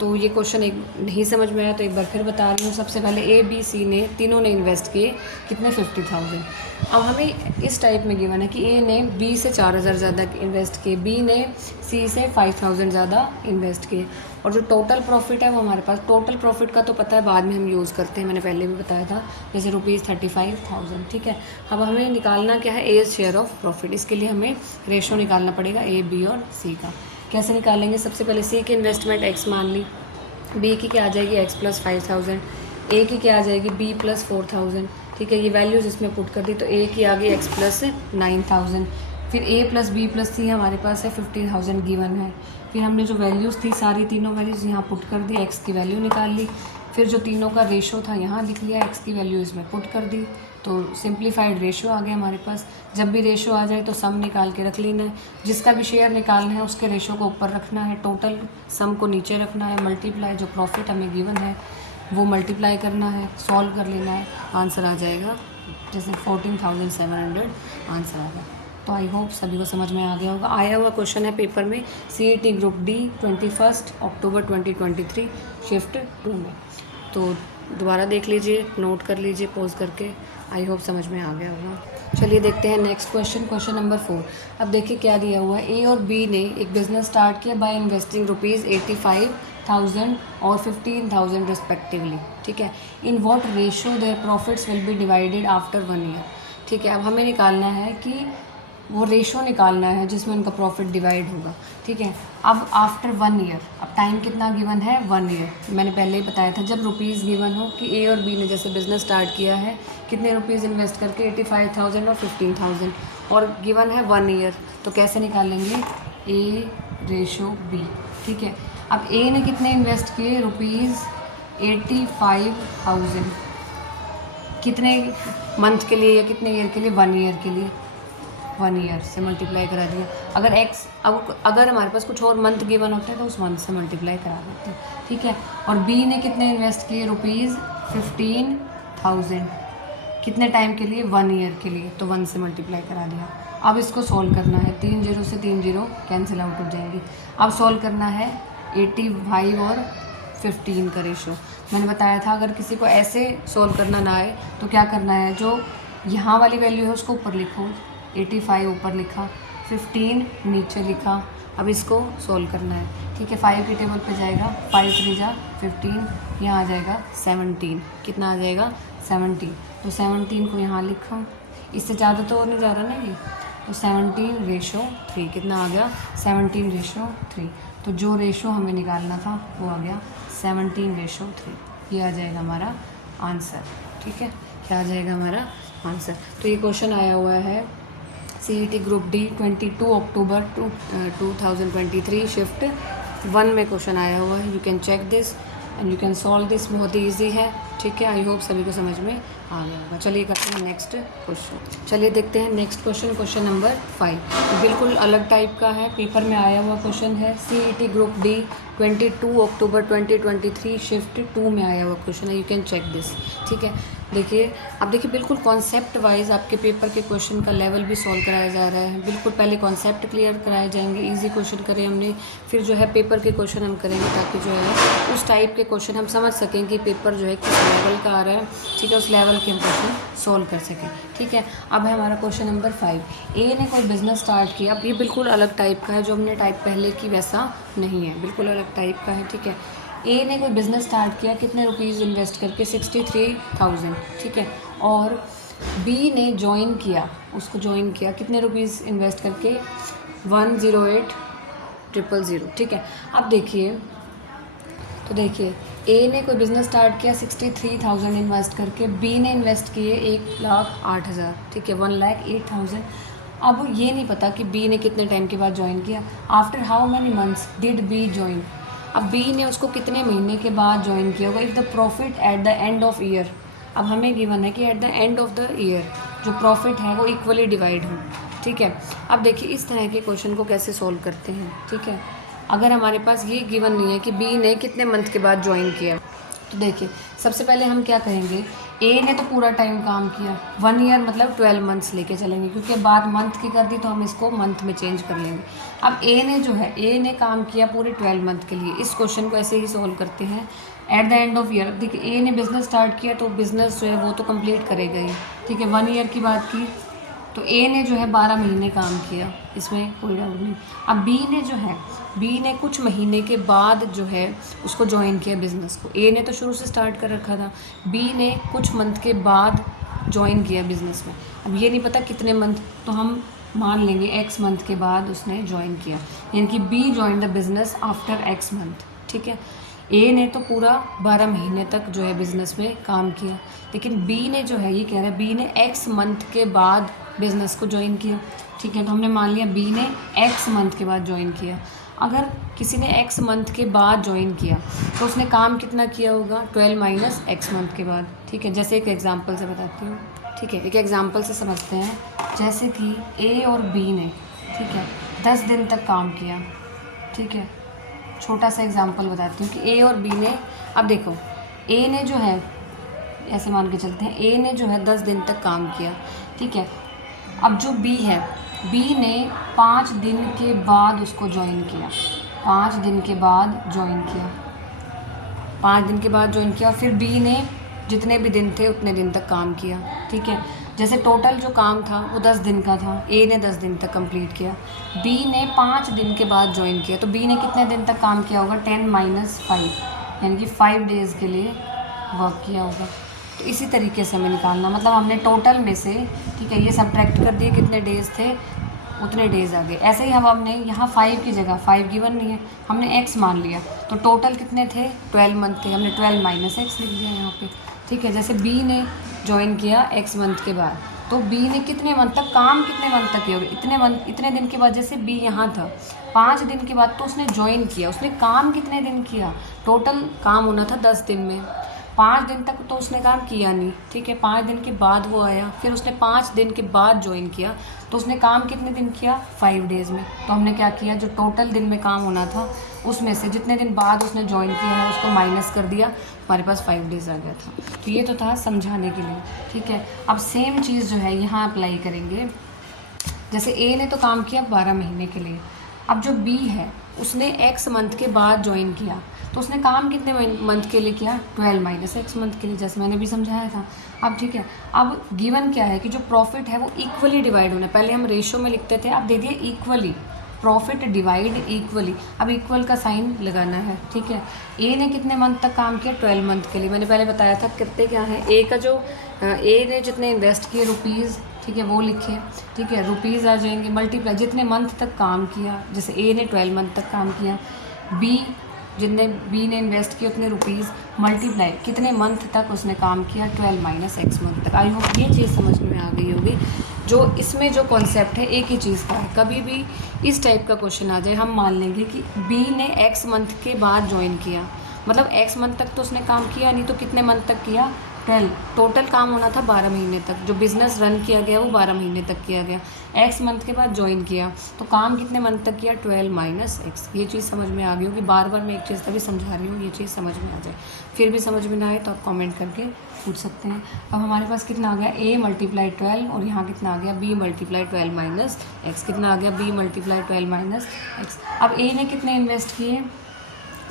तो ये क्वेश्चन एक नहीं समझ में आया तो एक बार फिर बता रही हूँ। सबसे पहले ए बी सी ने तीनों ने इन्वेस्ट किए कितने 50,000। अब हमें इस टाइप में गिवन है कि ए ने बी से 4,000 ज़्यादा इन्वेस्ट किए, बी ने सी से 5,000 ज़्यादा इन्वेस्ट किए और जो टोटल प्रॉफिट है वो हमारे पास, टोटल प्रॉफिट का तो पता है बाद में हम यूज़ करते हैं, मैंने पहले भी बताया था, जैसे ₹35,000। ठीक है, अब हमें निकालना क्या है, ए शेयर ऑफ प्रॉफिट। इसके लिए हमें रेशो निकालना पड़ेगा ए बी और सी का। कैसे निकालेंगे, सबसे पहले सी की इन्वेस्टमेंट x मान ली, बी की क्या आ जाएगी x + 5,000, ए की क्या आ जाएगी b + 4,000। ठीक है, ये वैल्यूज़ इसमें पुट कर दी तो ए की आ गई x + 9,000, फिर a + b + c हमारे पास है 50,000 गिवन है। फिर हमने जो वैल्यूज़ थी सारी तीनों वैल्यूज़ यहाँ पुट कर दी, x की वैल्यू निकाल ली, फिर जो तीनों का रेशो था यहाँ लिख लिया, x की वैल्यू इसमें पुट कर दी, तो सिंप्लीफाइड रेशो आ गया हमारे पास। जब भी रेशो आ जाए तो सम निकाल के रख लेना है, जिसका भी शेयर निकालना है उसके रेशो को ऊपर रखना है, टोटल सम को नीचे रखना है, मल्टीप्लाई जो प्रॉफिट हमें गिवन है वो मल्टीप्लाई करना है, सॉल्व कर लेना है, आंसर आ जाएगा जैसे 14,700 आंसर आ गया। तो आई होप सभी को समझ में आ गया होगा। आया हुआ क्वेश्चन है पेपर में CET group D 21 October 2023 shift 2 में। तो दोबारा देख लीजिए, नोट कर लीजिए पॉज करके, आई होप समझ में आ गया होगा। चलिए देखते हैं नेक्स्ट क्वेश्चन, क्वेश्चन नंबर 4। अब देखिए क्या दिया हुआ है, ए और बी ने एक बिजनेस स्टार्ट किया बाय इन्वेस्टिंग ₹85,000 और 15,000 रिस्पेक्टिवली। ठीक है, in what ratio their profits will be divided after 1 year. ठीक है, अब हमें निकालना है कि वो रेशो निकालना है जिसमें उनका प्रॉफिट डिवाइड होगा। ठीक है, अब आफ्टर 1 ईयर, अब टाइम कितना गिवन है 1 ईयर। मैंने पहले ही बताया था जब रुपीज़ गिवन हो कि ए और बी ने जैसे बिज़नेस स्टार्ट किया है कितने रुपीज़ इन्वेस्ट करके 85,000 और 15,000 और गिवन है 1 ईयर, तो कैसे निकालेंगे A/B। ठीक है, अब ए ने कितने इन्वेस्ट किए ₹85,000 85,000 कितने मंथ के लिए या कितने ईयर के लिए? 1 ईयर के लिए, 1 ईयर से मल्टीप्लाई करा दिया। अगर हमारे पास कुछ और मंथ गिवन होते हैं तो उस मंथ से मल्टीप्लाई करा देते हैं, ठीक है। और बी ने कितने इन्वेस्ट किए? ₹15,000 कितने टाइम के लिए? 1 ईयर के लिए, तो 1 से मल्टीप्लाई करा दिया। अब इसको सॉल्व करना है, 3 0 से 3 0 कैंसिल आउट हो जाएंगी। अब सॉल्व करना है 85 और 15 का रेशो। मैंने बताया था अगर किसी को ऐसे सॉल्व करना ना आए तो क्या करना है, जो यहाँ वाली वैल्यू है उसको ऊपर लिखो, 85 ऊपर लिखा, 15 नीचे लिखा। अब इसको सॉल्व करना है, ठीक है। 5 की टेबल पे जाएगा, 5 3 जा 15, यहाँ आ जाएगा 17, कितना आ जाएगा? 17। तो 17 को यहाँ लिखा, इससे ज़्यादा तो नहीं जा रहा ना ये, तो 17:3 कितना आ गया? 17:3। तो जो रेशो हमें निकालना था वो आ गया 17:3। ये आ जाएगा हमारा आंसर, ठीक है। क्या आ जाएगा हमारा आंसर? तो ये क्वेश्चन आया हुआ है CET group D 22 October 2023 shift 1 में क्वेश्चन आया हुआ है। You can check this and you can solve this, बहुत ही ईजी है, ठीक है। आई होप सभी को समझ में आ गया होगा। चलिए करते हैं नेक्स्ट क्वेश्चन। चलिए देखते हैं नेक्स्ट क्वेश्चन, क्वेश्चन नंबर 5। बिल्कुल अलग टाइप का है, पेपर में आया हुआ क्वेश्चन है। CET group D 22 October 2023 shift 2 में आया हुआ क्वेश्चन है। यू कैन चेक दिस, ठीक है। देखिए, अब देखिए बिल्कुल कॉन्सेप्ट वाइज आपके पेपर के क्वेश्चन का लेवल भी सॉल्व कराया जा रहा है। बिल्कुल पहले कॉन्सेप्ट क्लियर कराए जाएंगे, इजी क्वेश्चन करें हमने, फिर जो है पेपर के क्वेश्चन हम करेंगे ताकि जो है उस टाइप के क्वेश्चन हम समझ सकें कि पेपर जो है किस लेवल का आ रहा है, ठीक है। उस लेवल के हम क्वेश्चन सॉल्व कर सकें, ठीक है। अब है हमारा क्वेश्चन नंबर 5। ए ने कोई बिजनेस स्टार्ट किया। अब ये बिल्कुल अलग टाइप का है, जो हमने टाइप पहले की वैसा नहीं है, बिल्कुल अलग टाइप का है, ठीक है। ए ने कोई बिज़नेस स्टार्ट किया, कितने रुपीज़ इन्वेस्ट करके? 63,000, ठीक है। और बी ने ज्वाइन किया, उसको ज्वाइन किया, कितने रुपीज़ इन्वेस्ट करके? 108,000, ठीक है। अब देखिए, तो देखिए ए ने कोई बिज़नेस स्टार्ट किया 63,000 इन्वेस्ट करके, बी ने इन्वेस्ट किए 1,08,000, ठीक है, 1,08,000। अब ये नहीं पता कि बी ने कितने टाइम के बाद ज्वाइन किया। After how many months did B join? अब बी ने उसको कितने महीने के बाद ज्वाइन किया होगा? If the profit at the end of year, अब हमें गिवन है कि at the end of the year जो प्रॉफिट है वो इक्वली डिवाइड हो, ठीक है। अब देखिए इस तरह के क्वेश्चन को कैसे सॉल्व करते हैं, ठीक है। अगर हमारे पास ये गिवन नहीं है कि बी ने कितने मंथ के बाद ज्वाइन किया, तो देखिए सबसे पहले हम क्या कहेंगे, ए ने तो पूरा टाइम काम किया, 1 ईयर मतलब 12 मंथ्स लेके चलेंगे, क्योंकि बात मंथ की कर दी तो हम इसको मंथ में चेंज कर लेंगे। अब ए ने जो है, ए ने काम किया पूरे 12 मंथ के लिए। इस क्वेश्चन को ऐसे ही सॉल्व करते हैं eight the end of year. देखिए ए ने बिज़नेस स्टार्ट किया तो बिज़नेस जो है वो तो कंप्लीट करेगा ही, ठीक है। 1 ईयर की बात की तो ए ने जो है 12 महीने काम किया, इसमें कोई डाउट नहीं। अब बी ने जो है, बी ने कुछ महीने के बाद जो है उसको ज्वाइन किया बिज़नेस को। ए ने तो शुरू से स्टार्ट कर रखा था, बी ने कुछ मंथ के बाद ज्वाइन किया बिज़नेस में। अब ये नहीं पता कितने मंथ, तो हम मान लेंगे x मंथ के बाद उसने ज्वाइन किया, यानी कि B join the business after x month, ठीक है। ए ने तो पूरा 12 महीने तक जो है बिज़नेस में काम किया, लेकिन बी ने जो है, ये कह रहा है बी ने x मंथ के बाद बिज़नेस को ज्वाइन किया, ठीक है। तो हमने मान लिया बी ने x मंथ के बाद ज्वाइन किया। अगर किसी ने x मंथ के बाद ज्वाइन किया तो उसने काम कितना किया होगा? 12 माइनस x मंथ के बाद, ठीक है। जैसे एक एग्जांपल से बताती हूँ, ठीक है। एक एग्जांपल से समझते हैं, जैसे कि ए और बी ने, ठीक है, 10 दिन तक काम किया, ठीक है। छोटा सा एग्जांपल बताती हूँ कि ए और बी ने, अब देखो ए ने जो है, ऐसे मान के चलते हैं, ए ने जो है 10 दिन तक काम किया, ठीक है। अब जो बी है, बी ने 5 दिन के बाद उसको ज्वाइन किया, 5 दिन के बाद ज्वाइन किया, 5 दिन के बाद ज्वाइन किया। फिर बी ने जितने भी दिन थे उतने दिन तक काम किया, ठीक है। जैसे टोटल जो काम था वो 10 दिन का था, ए ने 10 दिन तक कंप्लीट किया, बी ने 5 दिन के बाद ज्वाइन किया, तो बी ने कितने दिन तक काम किया होगा? 10 माइनस 5, यानी कि 5 डेज़ के लिए वर्क किया होगा। तो इसी तरीके से हमें निकालना, मतलब हमने टोटल में से, ठीक है, ये सब्ट्रैक्ट कर दिए, कितने डेज़ थे उतने डेज़ आ गए। ऐसे ही हम हमने यहाँ 5 की जगह, 5 गिवन नहीं है, हमने x मान लिया, तो टोटल कितने थे? 12 मंथ थे, हमने 12 माइनस x लिख दिया यहाँ पे, ठीक है। जैसे बी ने ज्वाइन किया x मंथ के बाद, तो बी ने कितने मंथ तक काम, कितने मंथ तक किया होगा, इतने दिन के बाद, जैसे बी यहाँ था 5 दिन के बाद तो उसने ज्वाइन किया, उसने काम कितने दिन किया, टोटल काम होना था 10 दिन में, 5 दिन तक तो उसने काम किया नहीं, ठीक है। 5 दिन के बाद वो आया, फिर उसने 5 दिन के बाद ज्वाइन किया, तो उसने काम कितने दिन किया, 5 डेज़ में। तो हमने क्या किया, जो टोटल दिन में काम होना था उसमें से जितने दिन बाद उसने ज्वाइन किया है उसको माइनस कर दिया, हमारे पास 5 डेज़ आ गया था। तो ये तो था समझाने के लिए, ठीक है। अब सेम चीज़ जो है यहाँ अप्लाई करेंगे। जैसे ए ने तो काम किया 12 महीने के लिए, अब जो बी है उसने x मंथ के बाद ज्वाइन किया, तो उसने काम कितने मंथ के लिए किया, 12 माइनस x मंथ के लिए, जैसे मैंने भी समझाया था। अब ठीक है, अब गिवन क्या है कि जो प्रॉफिट है वो इक्वली डिवाइड होना है। पहले हम रेशो में लिखते थे, अब दे दिए इक्वली, प्रॉफिट डिवाइड इक्वली। अब इक्वल का साइन लगाना है, ठीक है। ए ने कितने मंथ तक काम किया, 12 मंथ के लिए। मैंने पहले बताया था कितने क्या है, ए का जो ए ने जितने इन्वेस्ट किए रुपीज़, ठीक है, वो लिखे, ठीक है। रुपीज़ आ जाएंगे, मल्टीप्लाई जितने मंथ तक काम किया, जैसे ए ने 12 मंथ तक काम किया, बी ने इन्वेस्ट किए उतने रुपीज़, मल्टीप्लाई कितने मंथ तक उसने काम किया, 12 माइनस x मंथ तक। आई होप ये चीज़ समझ में आ गई होगी। जो इसमें जो कॉन्सेप्ट है एक ही चीज़ का है। कभी भी इस टाइप का क्वेश्चन आ जाए, हम मान लेंगे कि बी ने x मंथ के बाद ज्वाइन किया, मतलब x मंथ तक तो उसने काम किया नहीं, तो कितने मंथ तक किया, 12। टोटल काम होना था 12 महीने तक, जो बिज़नेस रन किया गया वो 12 महीने तक किया गया। x मंथ के बाद ज्वाइन किया, तो काम कितने मंथ तक किया, 12 माइनस x। ये चीज़ समझ में आ गई होगी। बार बार मैं एक चीज़ तभी समझा रही हूँ, ये चीज़ समझ में आ जाए। फिर भी समझ में ना आए तो आप कमेंट करके पूछ सकते हैं। अब हमारे पास कितना आ गया, a मल्टीप्लाई 12, और यहाँ कितना आ गया, b मल्टीप्लाई 12 माइनस x। कितना आ गया, b मल्टीप्लाई 12 माइनस x। अब a ने कितने इन्वेस्ट किए,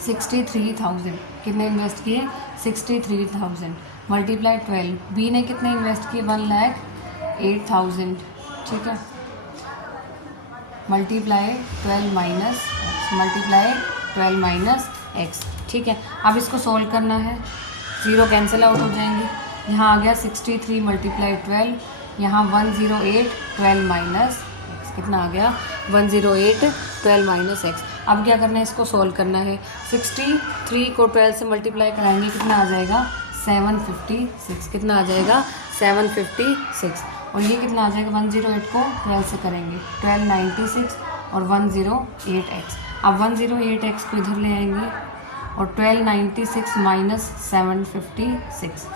63,000। कितने इन्वेस्ट किए, 63,000 मल्टीप्लाई 12। बी ने कितने इन्वेस्ट किए, 1,08,000, ठीक है, multiply 12 minus x, multiply 12 minus x, ठीक है। अब इसको सॉल्व करना है, ज़ीरो कैंसिल आउट हो जाएंगे। यहाँ आ गया 63 मल्टीप्लाई 12, यहाँ 108 12 माइनस एक्स। कितना आ गया, 108 12 माइनस एक्स। अब क्या करना है, इसको सॉल्व करना है। 63 को 12 से मल्टीप्लाई कराएंगे, कितना आ जाएगा, 756। कितना आ जाएगा, 756। और ये कितना आ जाएगा, 108 को 12 से करेंगे, 1296 और 108x। अब 108x को इधर ले आएंगे और 1296 माइनस 756,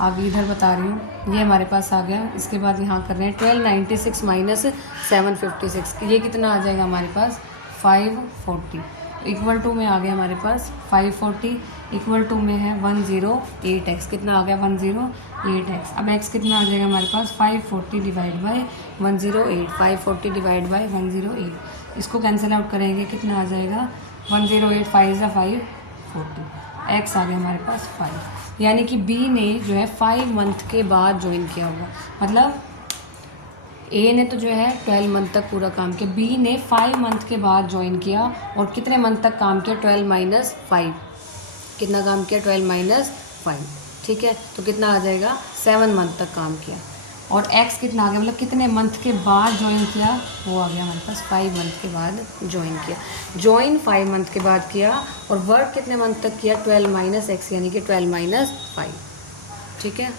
आगे इधर बता रही हूँ, ये हमारे पास आ गया। इसके बाद यहाँ कर रहे हैं 1296 माइनस 756, ये कितना आ जाएगा हमारे पास, 540। इक्वल टू में आ गया हमारे पास 540, इक्वल टू में है 108x। कितना आ गया, 108x। अब x कितना आ जाएगा हमारे पास, 540 डिवाइड बाई 108, 540 डिवाइड बाई 108। इसको कैंसिल आउट करेंगे, कितना आ जाएगा, 108 5 ज़ा 540, x आ गया हमारे पास 5। यानी कि b ने जो है 5 मंथ के बाद ज्वाइन किया होगा, मतलब ए ने तो जो है 12 मंथ तक पूरा काम किया, बी ने 5 मंथ के बाद ज्वाइन किया और कितने मंथ तक काम किया, 12 माइनस 5। कितना काम किया, 12 माइनस 5, ठीक है। तो कितना आ जाएगा, 7 मंथ तक काम किया। और x कितना आ गया, मतलब कितने मंथ के बाद ज्वाइन किया, वो आ गया हमारे पास 5 मंथ के बाद ज्वाइन किया। ज्वाइन 5 मंथ के बाद किया और वर्क कितने मंथ तक किया, 12 माइनस x, यानी कि 12 माइनस 5, ठीक है।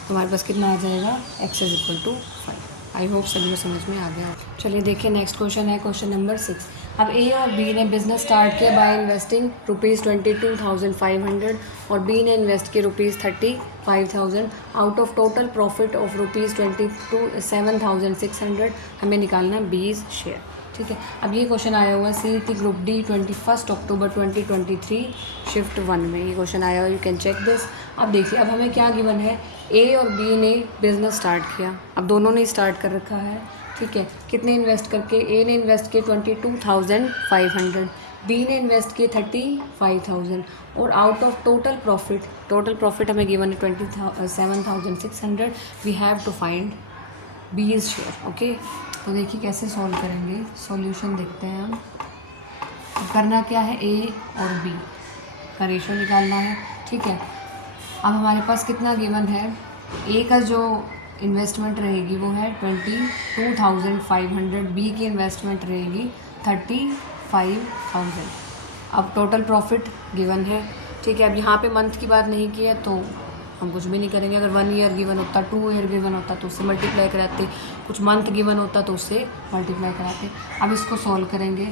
तो हमारे पास कितना आ जाएगा, x is equal to 5। I hope सभी को समझ में आ गया। चलिए देखिए नेक्स्ट क्वेश्चन है, क्वेश्चन नंबर 6। अब ए और बी ने बिजनेस स्टार्ट किया बाय इन्वेस्टिंग ₹22,500 और बी ने इन्वेस्ट किए ₹35,000 out of total profit of ₹7,600। हमें निकालना है बीज शेयर, ठीक है। अब ये क्वेश्चन आया हुआ CET group D 21 October 2023 shift 1 में ये क्वेश्चन आया हुआ, यू कैन चेक दिस। अब देखिए, अब हमें क्या गिवन है, ए और बी ने बिज़नेस स्टार्ट किया, अब दोनों ने स्टार्ट कर रखा है, ठीक है। कितने इन्वेस्ट करके, ए ने इन्वेस्ट किए 22,500, बी ने इन्वेस्ट किए 35,000 और आउट ऑफ टोटल प्रॉफिट हमें गिवन है 27,600। वी हैव टू फाइंड बीज शेयर, ओके। तो देखिए कैसे सॉल्व करेंगे, सॉल्यूशन देखते हैं हम। करना क्या है, ए और बी का रेशो निकालना है, ठीक है। अब हमारे पास कितना गिवन है, ए का जो इन्वेस्टमेंट रहेगी वो है 22,500, बी की इन्वेस्टमेंट रहेगी 35,000। अब टोटल प्रॉफिट गिवन है, ठीक है। अब यहाँ पे मंथ की बात नहीं की है तो हम कुछ भी नहीं करेंगे। अगर 1 ईयर गिवन होता, 2 ईयर गिवन होता तो उससे मल्टीप्लाई कराते, कुछ मंथ गिवन होता तो उससे मल्टीप्लाई कराते। अब इसको सॉल्व करेंगे,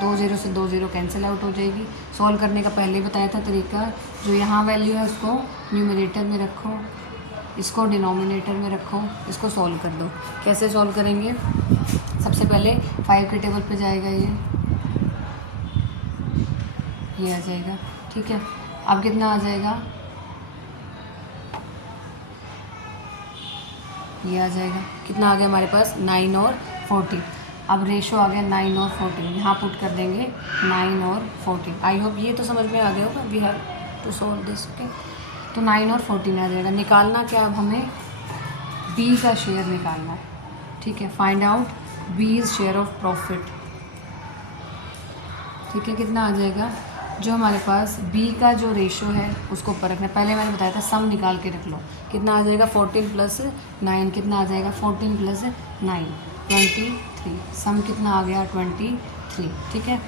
2 0 से 2 0 कैंसिल आउट हो जाएगी। सॉल्व करने का पहले ही बताया था तरीका, जो यहाँ वैल्यू है उसको न्यूमरेटर में रखो, इसको डिनोमिनेटर में रखो, इसको सॉल्व कर दो। कैसे सॉल्व करेंगे? सबसे पहले 5 के टेबल पे जाएगा ये आ जाएगा, ठीक है। अब कितना आ जाएगा? ये आ जाएगा। कितना आ गया हमारे पास? 9 और 14। अब रेशो आ गया 9 और 14, यहाँ पुट कर देंगे 9 और 14। आई होप ये तो समझ में आ गया होगा। We have to solve this, okay. तो 9 और 14 आ जाएगा। निकालना क्या? अब हमें बी का शेयर निकालना है, ठीक है। Find out B's share of profit, ठीक है। कितना आ जाएगा? जो हमारे पास बी का जो रेशो है उसको ऊपर रखना है। पहले मैंने बताया था सम निकाल के रख लो। कितना आ जाएगा? 14 + 9। कितना आ जाएगा? 14 + 9 23। सम कितना आ गया? 23, ठीक है।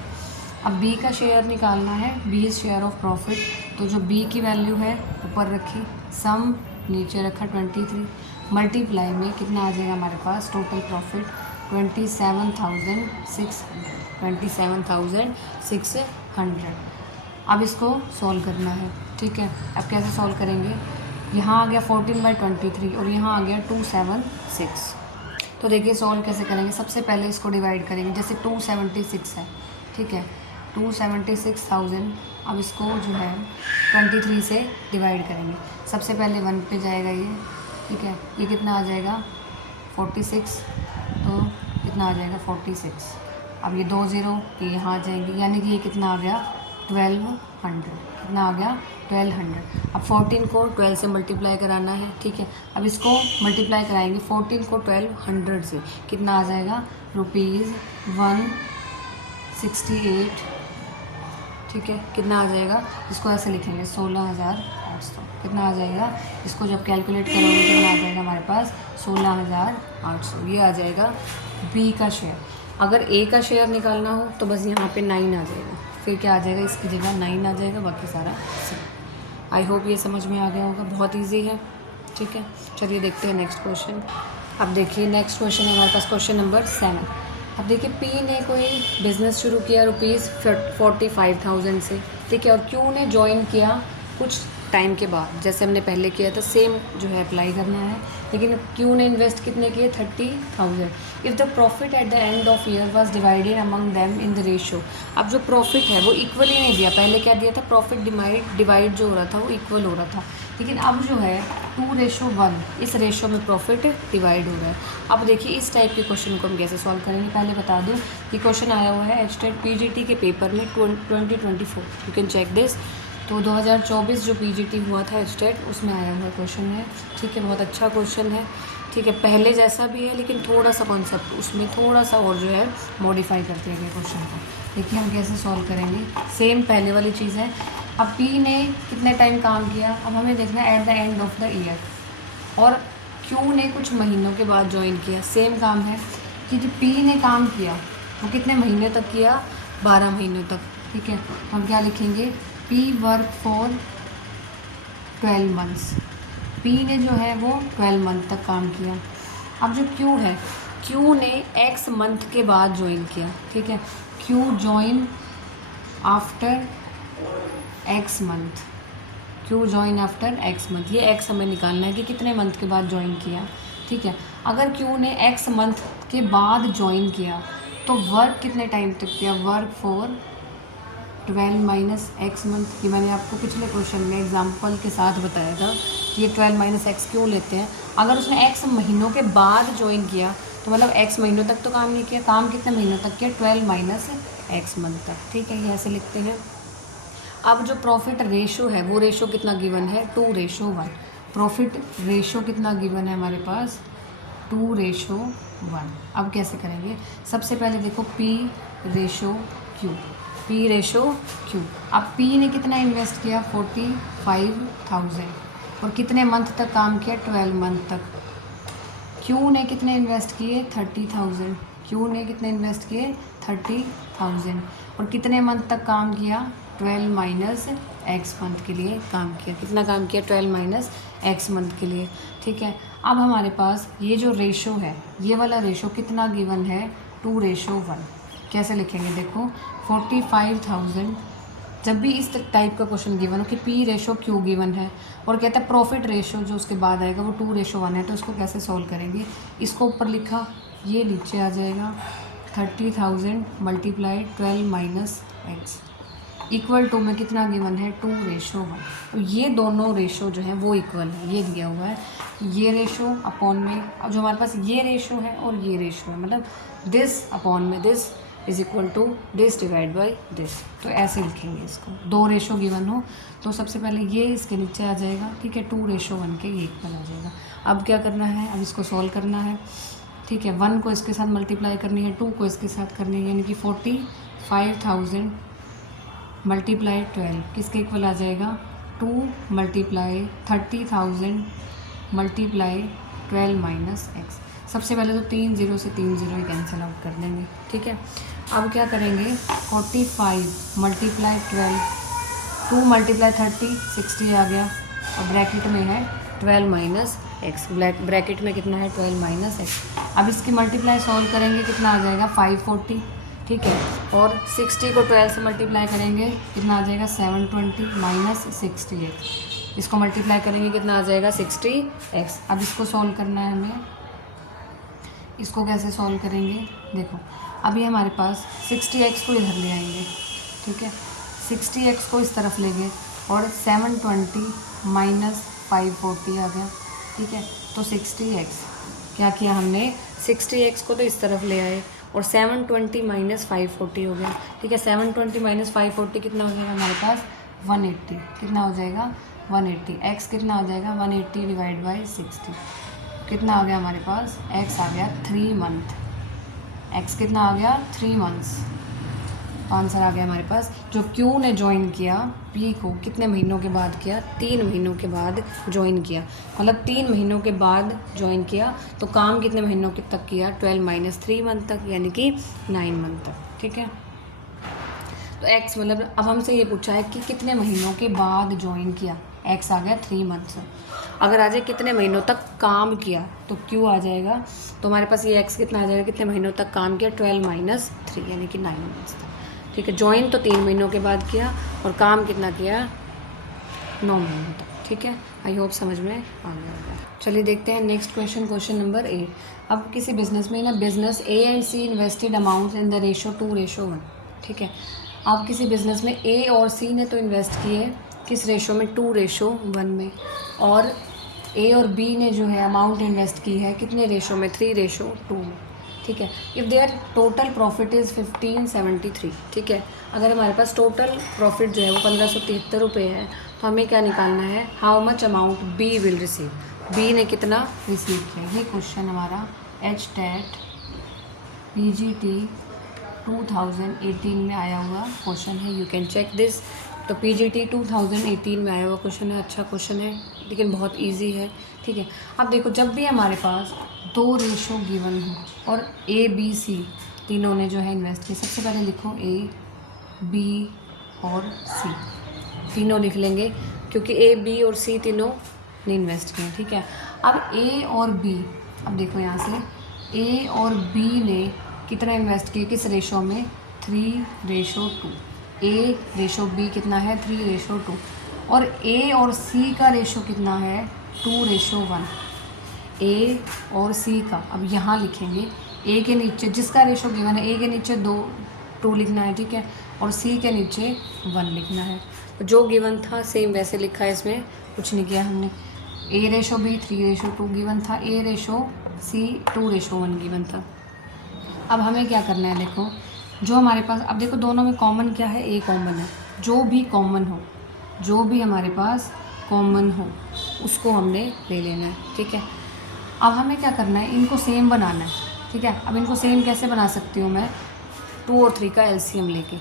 अब बी का शेयर निकालना है, B is share of profit. तो जो बी की वैल्यू है ऊपर रखी, सम नीचे रखा 23, मल्टीप्लाई में कितना आ जाएगा हमारे पास? Total profit 27,600। अब इसको सॉल्व करना है, ठीक है। अब कैसे सॉल्व करेंगे? यहाँ आ गया 14/23 और यहाँ आ गया 276। तो देखिए सॉल्व कैसे करेंगे। सबसे पहले इसको डिवाइड करेंगे, जैसे 276 है, ठीक है। 276,000। अब इसको जो है 23 से डिवाइड करेंगे। सबसे पहले 1 पे जाएगा ये, ठीक है। ये कितना आ जाएगा? 46। तो कितना आ जाएगा? 46। अब ये 2 0 ये यहाँ आ जाएंगे, यानी कि ये कितना आ गया? 1200। कितना आ गया? 1200। अब 14 को 12 से मल्टीप्लाई कराना है, ठीक है। अब इसको मल्टीप्लाई कराएंगे 14 को 1200 से। कितना आ जाएगा? ₹168, ठीक है। कितना आ जाएगा? इसको ऐसे लिखेंगे 16,800। कितना आ जाएगा? इसको जब कैलकुलेट करोगे कितना आ जाएगा हमारे पास? 16,800। ये आ जाएगा बी का शेयर। अगर ए का शेयर निकालना हो तो बस यहाँ पे 9 आ जाएगा, फिर क्या आ जाएगा? इसकी जगह 9 आ जाएगा, बाकी सारा सेम। आई होप ये समझ में आ गया होगा। बहुत इजी है, ठीक है। चलिए देखते हैं नेक्स्ट क्वेश्चन। अब देखिए नेक्स्ट क्वेश्चन है हमारे पास क्वेश्चन नंबर 7। अब देखिए पी ने कोई बिज़नेस शुरू किया ₹45,000 से, ठीक है। और क्यू ने ज्वाइन किया कुछ टाइम के बाद, जैसे हमने पहले किया था सेम जो है अप्लाई करना है। लेकिन क्यू ने इन्वेस्ट कितने किए? 30,000। If the profit at the end of year was divided among them in the ratio. अब जो प्रॉफिट है वो इक्वली नहीं दिया। पहले क्या दिया था? प्रॉफिट डिवाइड जो हो रहा था वो इक्वल हो रहा था, लेकिन अब जो है 2:1 इस रेशो में प्रॉफिट डिवाइड हो रहा है। अब देखिए इस टाइप के क्वेश्चन को हम कैसे सॉल्व करेंगे। पहले बता दूँ कि क्वेश्चन आया हुआ है एचटेट पीजीटी के पेपर में 2024, यू कैन चेक दिस। तो 2024 जो पीजीटी हुआ था एचटेट उसमें आया हुआ क्वेश्चन है, ठीक है। बहुत अच्छा क्वेश्चन है, ठीक है। पहले जैसा भी है लेकिन थोड़ा सा कॉन्सेप्ट उसमें थोड़ा सा और जो है मॉडिफाई कर दिया गया क्वेश्चन को। देखिए हम कैसे सॉल्व करेंगे। सेम पहले वाली चीज़ है। अब पी ने कितने टाइम काम किया? अब हमें देखना है eight the end of the year. और क्यू ने कुछ महीनों के बाद ज्वाइन किया। सेम काम है कि जो पी ने काम किया वो कितने महीने तक किया? 12 महीनों तक, ठीक है। हम क्या लिखेंगे? P work for 12 months. P ने जो है वो 12 मंथ तक काम किया। अब जो क्यू है, क्यू ने एक्स मंथ के बाद ज्वाइन किया, ठीक है। Q join after x month. Q join after x month. ये एक्स हमें निकालना है कि कितने मंथ के बाद ज्वाइन किया, ठीक है। अगर क्यू ने एक्स मंथ के बाद ज्वाइन किया तो वर्क कितने टाइम तक किया? Work for 12 - x month. ये मैंने आपको पिछले क्वेश्चन में एग्जांपल के साथ बताया था कि ये 12 - x क्यों लेते हैं। अगर उसने x महीनों के बाद ज्वाइन किया तो मतलब x महीनों तक तो काम नहीं किया। काम कितने महीनों तक किया? 12 - x मंथ तक, ठीक है। ये ऐसे लिखते हैं। अब जो प्रॉफिट रेशो है वो रेशो कितना गिवन है? 2:1। प्रॉफिट रेशो कितना गिवन है हमारे पास? 2:1। अब कैसे करेंगे? सबसे पहले देखो P ratio Q। P ratio Q। अब P ने कितना इन्वेस्ट किया? 45,000। और कितने मंथ तक काम किया? 12 मंथ तक। Q ने कितने इन्वेस्ट किए? 30,000। Q ने कितने इन्वेस्ट किए? 30,000। और कितने मंथ तक काम किया? 12 - एक्स मंथ के लिए काम किया। कितना काम किया? 12 माइनस एक्स मंथ के लिए, ठीक है। अब हमारे पास ये जो रेशो है, ये वाला रेशो कितना गिवन है? 2:1। कैसे लिखेंगे देखो, 45,000। जब भी इस टाइप का क्वेश्चन गिवन हो कि पी रेशो क्यों गिवन है और कहता है प्रॉफिट रेशो जो उसके बाद आएगा वो 2:1 है, तो उसको कैसे सॉल्व करेंगे? इसको ऊपर लिखा, ये नीचे आ जाएगा 30,000 multiply 12 minus x equal to में कितना गिवन है? 2:1। तो ये दोनों रेशो जो है वो इक्वल है, ये दिया हुआ है। ये रेशो अपॉन में, अब जो हमारे पास ये रेशो है और ये रेशो है, मतलब दिस अपॉन में this is equal to this divide by this. तो ऐसे लिखेंगे इसको, दो रेशो गिवन हो तो सबसे पहले ये इसके नीचे आ जाएगा, ठीक है, 2:1 के ये इक्वल आ जाएगा। अब क्या करना है? अब इसको सॉल्व करना है, ठीक है। 1 को इसके साथ मल्टीप्लाई करनी है, 2 को इसके साथ करनी है, यानी कि 45,000 मल्टीप्लाई 12 किसके इक्वल आ जाएगा? 2 मल्टीप्लाई 30,000 मल्टीप्लाई 12 माइनस एक्स। सबसे पहले तो 3 0 से 3 0 ही कैंसिल आउट कर देंगे, ठीक है। अब क्या करेंगे? 45 मल्टीप्लाई 12, 2 मल्टीप्लाई 30, 60 आ गया। और ब्रैकेट में है 12 माइनस एक्स, ब्रैकेट में कितना है? 12 माइनस एक्स। अब इसकी मल्टीप्लाई सॉल्व करेंगे, कितना आ जाएगा? 540, ठीक है। और 60 को 12 से मल्टीप्लाई करेंगे, कितना आ जाएगा? 720 माइनस 60x। इसको मल्टीप्लाई करेंगे, कितना आ जाएगा? 60x। अब इसको सॉल्व करना है हमें। इसको कैसे सॉल्व करेंगे? देखो, अभी हमारे पास 60x को इधर ले आएंगे, ठीक है। 60x को इस तरफ लेंगे और 720 माइनस 540 आ गया, ठीक है। तो 60x क्या किया हमने? 60x को तो इस तरफ ले आए और 720 माइनस 540 हो गया, ठीक है। 720 माइनस 540 कितना हो जाएगा हमारे पास? 180। कितना हो जाएगा? 180। x कितना आ जाएगा? 180 डिवाइड बाई 60। कितना आ गया हमारे पास? x आ गया 3 मंथ। x कितना आ गया? 3 मंथ्स। आंसर आ गया हमारे पास। जो Q ने ज्वाइन किया P को कितने महीनों के बाद किया? 3 महीनों के बाद ज्वाइन किया, मतलब 3 महीनों के बाद ज्वाइन किया। तो काम कितने महीनों के तक किया? 12 माइनस 3 मंथ तक, यानी कि 9 मंथ तक, ठीक है। तो x मतलब अब हमसे ये पूछा है कि कितने महीनों के बाद ज्वाइन किया, x आ गया 3 मंथ्स। अगर आ जाए कितने महीनों तक काम किया तो Q आ जाएगा। तो हमारे पास ये x कितना आ जाएगा? कितने महीनों तक काम किया? 12 माइनस 3 यानी कि 9 मंथ्स तक, ठीक है। ज्वाइन तो 3 महीनों के बाद किया और काम कितना किया? 9 महीनों तक, ठीक है। आई होप समझ में आ गया होगा। चलिए देखते हैं नेक्स्ट क्वेश्चन, क्वेश्चन नंबर 8। अब किसी बिजनेस में ना business A and C invested amount in the ratio 2:1, ठीक है। अब किसी बिजनेस में A और C ने तो इन्वेस्ट किए किस रेशो में? 2:1 में। और A और B ने जो है अमाउंट इन्वेस्ट की है कितने रेशो में? 3:2 में, ठीक है। If their total profit is 1573, ठीक है। अगर हमारे पास टोटल प्रॉफिट जो है वो 1573 रुपये है तो हमें क्या निकालना है? How much amount B will receive, B ने कितना रिसीव किया। ये क्वेश्चन हमारा HTET PGT 2018 में आया हुआ क्वेश्चन है, यू कैन चेक दिस। तो PGT 2018 में आया हुआ क्वेश्चन है, अच्छा क्वेश्चन है लेकिन बहुत इजी है, ठीक है। अब देखो, जब भी हमारे पास 2 रेशो गिवन हो और A B C तीनों ने जो है इन्वेस्ट किया, सबसे पहले लिखो A B और C, तीनों लिख लेंगे क्योंकि A B और C तीनों ने इन्वेस्ट किए, ठीक है। अब A और B, अब देखो यहाँ से A और B ने कितना इन्वेस्ट किया किस रेशो में? 3:2। A रेशो B कितना है? 3:2। और A और C का रेशो कितना है? 2:1। A और C का, अब यहाँ लिखेंगे A के नीचे जिसका रेशो गिवन है, A के नीचे 2 लिखना है, ठीक है। और C के नीचे 1 लिखना है। तो जो गिवन था सेम वैसे लिखा है, इसमें कुछ नहीं किया हमने। A रेशो B 3:2 गिवन था, A रेशो C 2:1 गिवन था। अब हमें क्या करना है? देखो, जो हमारे पास, अब देखो दोनों में कॉमन क्या है? A कॉमन है। जो भी कॉमन हो, जो भी हमारे पास कॉमन हो उसको हमने ले लेना है, ठीक है। अब हमें क्या करना है? इनको सेम बनाना है, ठीक है। अब इनको सेम कैसे बना सकती हूँ मैं? 2 और 3 का LCM लेके।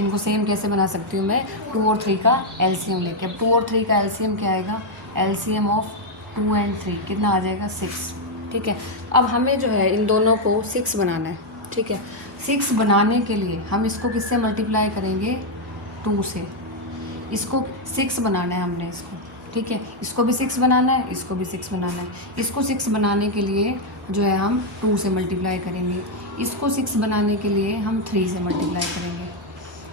इनको सेम कैसे बना सकती हूँ मैं? 2 और 3 का LCM लेके। अब 2 और 3 का LCM क्या आएगा? LCM ऑफ 2 and 3 कितना आ जाएगा? 6, ठीक है। अब हमें जो है इन दोनों को 6 बनाना है, ठीक है। 6 बनाने के लिए हम इसको किससे मल्टीप्लाई करेंगे? 2 से। इसको 6 बनाना है हमने इसको, ठीक है। इसको भी 6 बनाना है, इसको भी 6 बनाना है। इसको 6 बनाने के लिए जो है हम 2 से मल्टीप्लाई करेंगे, इसको 6 बनाने के लिए हम 3 से मल्टीप्लाई करेंगे,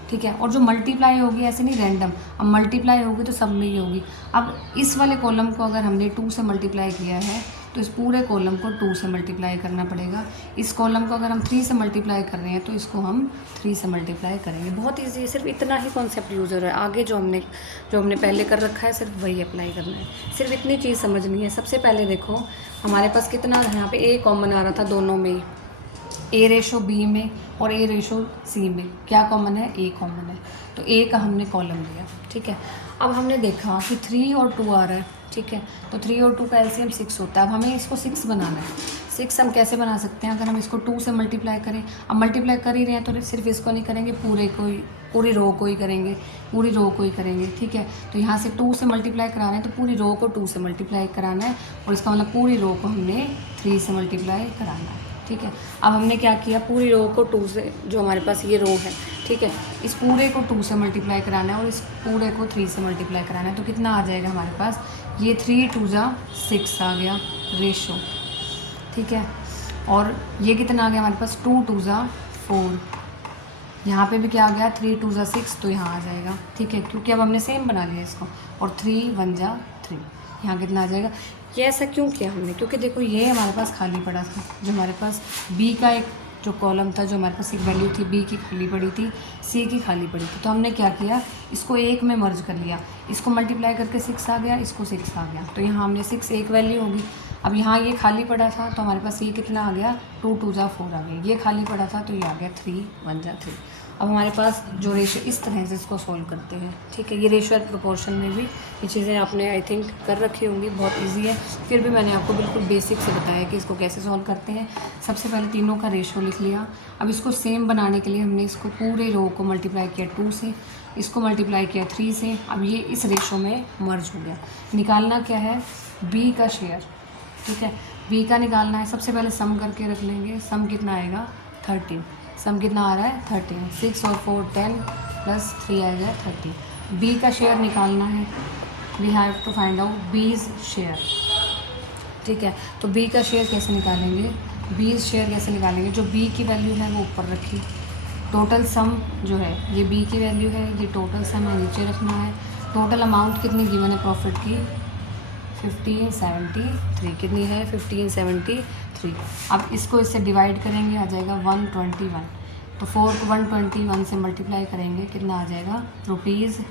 ठीक है। और जो मल्टीप्लाई होगी ऐसे नहीं रैंडम, अब मल्टीप्लाई होगी तो सब में ही होगी। अब इस वाले कॉलम को अगर हमने 2 से मल्टीप्लाई किया है तो इस पूरे कॉलम को 2 से मल्टीप्लाई करना पड़ेगा। इस कॉलम को अगर हम 3 से मल्टीप्लाई कर रहे हैं तो इसको हम 3 से मल्टीप्लाई करेंगे। बहुत ईजी है, सिर्फ इतना ही कॉन्सेप्ट यूज़ हो रहा है। आगे जो हमने पहले कर रखा है सिर्फ वही अप्लाई करना है, सिर्फ इतनी चीज़ समझनी है। सबसे पहले देखो हमारे पास कितना यहाँ पे ए कॉमन आ रहा था दोनों में, ए रेशो बी में और ए रेशो सी में क्या कॉमन है, ए कॉमन है, तो ए का हमने कॉलम लिया, ठीक है। अब हमने देखा कि 3 और 2 आ रहा है, ठीक है, तो 3 और 2 का एलसीएम 6 होता है। अब हमें इसको 6 बनाना है। 6 हम कैसे बना सकते हैं, अगर हम इसको 2 से मल्टीप्लाई करें, अब मल्टीप्लाई कर ही रहे हैं तो सिर्फ इसको नहीं करेंगे, पूरी रो को ही करेंगे, पूरी रो को ही करेंगे, ठीक है। तो यहाँ से 2 से मल्टीप्लाई करा रहे हैं तो पूरी रो को 2 से मल्टीप्लाई कराना है और इसका मतलब पूरी रो को हमने 3 से मल्टीप्लाई कराना है, ठीक है। अब हमने क्या किया, पूरी रो को 2 से, जो हमारे पास ये रो है, ठीक है, इस पूरे को 2 से मल्टीप्लाई कराना है और इस पूरे को 3 से मल्टीप्लाई कराना है। तो कितना आ जाएगा हमारे पास, ये 3 2 6 आ गया रेशो, ठीक है। और ये कितना आ गया हमारे पास, 2 2 4। यहाँ पे भी क्या आ गया, 3 2 6, तो यहाँ आ जाएगा, ठीक है, क्योंकि अब हमने सेम बना लिया इसको। और 3 1 3, यहाँ कितना आ जाएगा। ये ऐसा क्यों किया हमने, क्योंकि देखो ये हमारे पास खाली पड़ा था, जो हमारे पास बी का एक जो कॉलम था, जो हमारे पास एक वैल्यू थी बी की खाली पड़ी थी, सी की खाली पड़ी थी, तो हमने क्या किया, इसको एक में मर्ज कर लिया। इसको मल्टीप्लाई करके 6 आ गया, इसको 6 आ गया, तो यहाँ हमने 6 एक वैल्यू होगी। अब यहाँ ये खाली पड़ा था तो हमारे पास ये कितना आ गया, 2 2 4 आ गया। ये खाली पड़ा था तो ये आ गया 3 1 3। अब हमारे पास जो रेशियो, इस तरह से इसको सॉल्व करते हैं, ठीक है। ये रेशियो एंड प्रोपोर्शन में भी ये चीज़ें आपने आई थिंक कर रखी होंगी, बहुत इजी है। फिर भी मैंने आपको बिल्कुल बेसिक से बताया कि इसको कैसे सॉल्व करते हैं। सबसे पहले तीनों का रेशियो लिख लिया। अब इसको सेम बनाने के लिए हमने इसको पूरे रो को मल्टीप्लाई किया 2 से, इसको मल्टीप्लाई किया 3 से। अब ये इस रेशियो में मर्ज हो गया। निकालना क्या है, बी का शेयर, ठीक है, बी का निकालना है। सबसे पहले सम करके रख लेंगे। सम कितना आएगा, 13। सम कितना आ रहा है, 13। 6 और 4 10 प्लस 3 आ जाए 30। बी का शेयर निकालना है, we have to find out B's share, ठीक है। तो बी का शेयर कैसे निकालेंगे, बीज शेयर कैसे निकालेंगे, जो बी की वैल्यू है वो ऊपर रखी, टोटल सम जो है ये बी की वैल्यू है, ये टोटल सम है नीचे रखना है। टोटल अमाउंट कितनी गिवन है प्रॉफिट की, 1573, कितनी है 1573। अब इसको इससे डिवाइड करेंगे, आ जाएगा 121। तो 4 को 121 से मल्टीप्लाई करेंगे, कितना आ जाएगा, ₹44।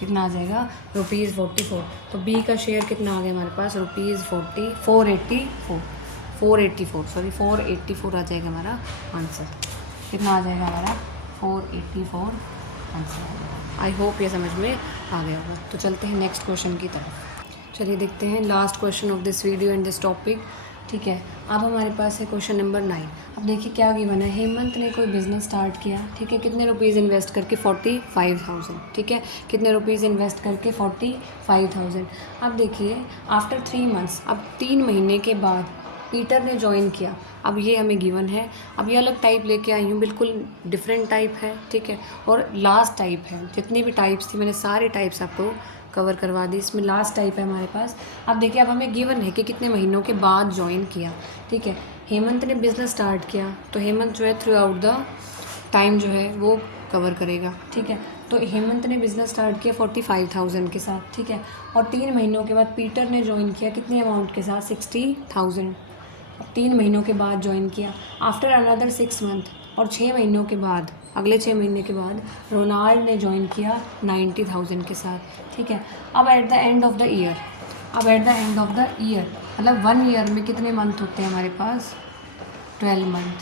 कितना आ जाएगा, ₹44। तो बी का शेयर कितना आ गया हमारे पास, ₹484 आ जाएगा हमारा आंसर। कितना आ जाएगा हमारा, 484 आंसर आ जाएगा। आई होप ये समझ में आ गया होगा। तो चलते हैं नेक्स्ट क्वेश्चन की तरफ। चलिए देखते हैं last question of this video and this topic, ठीक है। अब हमारे पास है क्वेश्चन नंबर 9। अब देखिए क्या गिवन है, हेमंत ने कोई बिज़नेस स्टार्ट किया, ठीक है, कितने रुपीज़ इन्वेस्ट करके, 45,000, ठीक है, कितने रुपीज़ इन्वेस्ट करके 45,000। अब देखिए आफ्टर 3 मंथ्स, अब 3 महीने के बाद पीटर ने ज्वाइन किया। अब ये हमें गिवन है। अब ये अलग टाइप लेके आई हूँ, बिल्कुल डिफरेंट टाइप है, ठीक है, और लास्ट टाइप है। जितनी भी टाइप्स थी मैंने सारी टाइप्स आपको कवर करवा दी, इसमें लास्ट टाइप है हमारे पास। अब देखिए अब हमें गिवन है कि कितने महीनों के बाद ज्वाइन किया, ठीक है। हेमंत ने बिज़नेस स्टार्ट किया, तो हेमंत जो है थ्रू आउट द टाइम जो है वो कवर करेगा, ठीक है। तो हेमंत ने बिज़नेस स्टार्ट किया 45,000 के साथ, ठीक है, और 3 महीनों के बाद पीटर ने ज्वाइन किया कितने अमाउंट के साथ, 60,000। 3 महीनों के बाद ज्वाइन किया। आफ्टर अनदर 6 मंथ, और 6 महीनों के बाद, अगले 6 महीने के बाद रोनाल्ड ने ज्वाइन किया 90,000 के साथ, ठीक है। अब eight the end of the year, मतलब 1 ईयर में कितने मंथ होते हैं हमारे पास, 12 मंथ।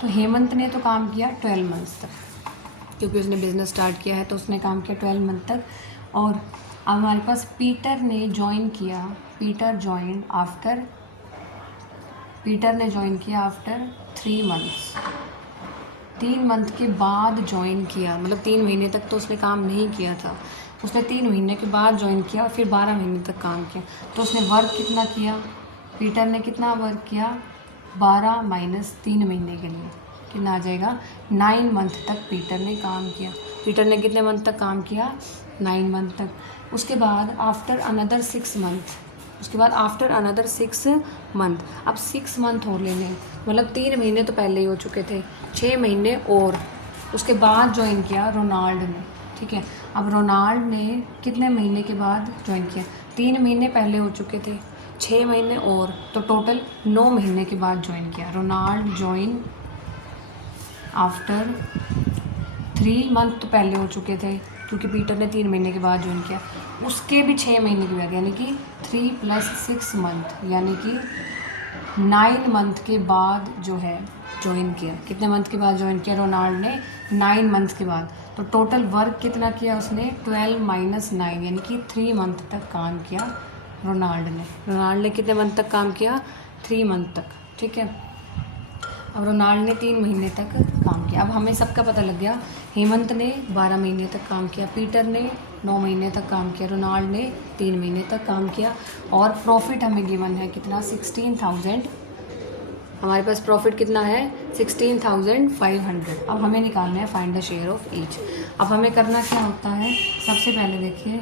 तो हेमंत ने तो काम किया 12 मंथ्स तक, क्योंकि उसने बिज़नेस स्टार्ट किया है तो उसने काम किया 12 मंथ तक। और अब हमारे पास पीटर ने ज्वाइन किया, पीटर ने ज्वाइन किया आफ्टर 3 मंथ्स। 3 मंथ के बाद ज्वाइन किया, मतलब 3 महीने तक तो उसने काम नहीं किया था, उसने 3 महीने के बाद ज्वाइन किया और फिर 12 महीने तक काम किया। तो उसने वर्क कितना किया, पीटर ने कितना वर्क किया, 12 - 3 महीने के लिए कितना आ जाएगा, 9 मंथ तक पीटर ने काम किया। पीटर ने कितने मंथ तक काम किया, 9 मंथ तक। उसके बाद आफ्टर अनदर 6 मंथ, उसके बाद आफ्टर अनदर 6 मंथ, अब 6 मंथ और लेने हैं, मतलब 3 महीने तो पहले ही हो चुके थे, 6 महीने और उसके बाद ज्वाइन किया रोनाल्ड ने, ठीक है। अब रोनाल्ड ने कितने महीने के बाद ज्वाइन किया, 3 महीने पहले हो चुके थे, 6 महीने और, तो टोटल 9 महीने के बाद ज्वाइन किया। रोनाल्ड ज्वाइन आफ्टर 3 मंथ तो पहले हो चुके थे क्योंकि पीटर ने 3 महीने के बाद ज्वाइन किया, उसके भी 6 महीने के बाद, यानी कि 3 + 6 मंथ, यानी कि 9 मंथ के बाद जो है ज्वाइन किया। कितने मंथ के बाद ज्वाइन किया रोनाल्ड ने, 9 मंथ के बाद। तो टोटल वर्क कितना किया उसने, 12 - 9, यानी कि 3 मंथ तक काम किया रोनाल्ड ने। रोनाल्ड ने कितने मंथ तक काम किया, 3 मंथ तक, ठीक है। अब रोनाल्ड ने 3 महीने तक काम किया। अब हमें सबका पता लग गया, हेमंत ने 12 महीने तक काम किया, पीटर ने 9 महीने तक काम किया, रोनाल्ड ने 3 महीने तक काम किया, और प्रॉफिट हमें गिवन है कितना, 16,000। हमारे पास प्रॉफिट कितना है, 16,500। अब हमें निकालना है find the share of each. अब हमें करना क्या होता है, सबसे पहले देखिए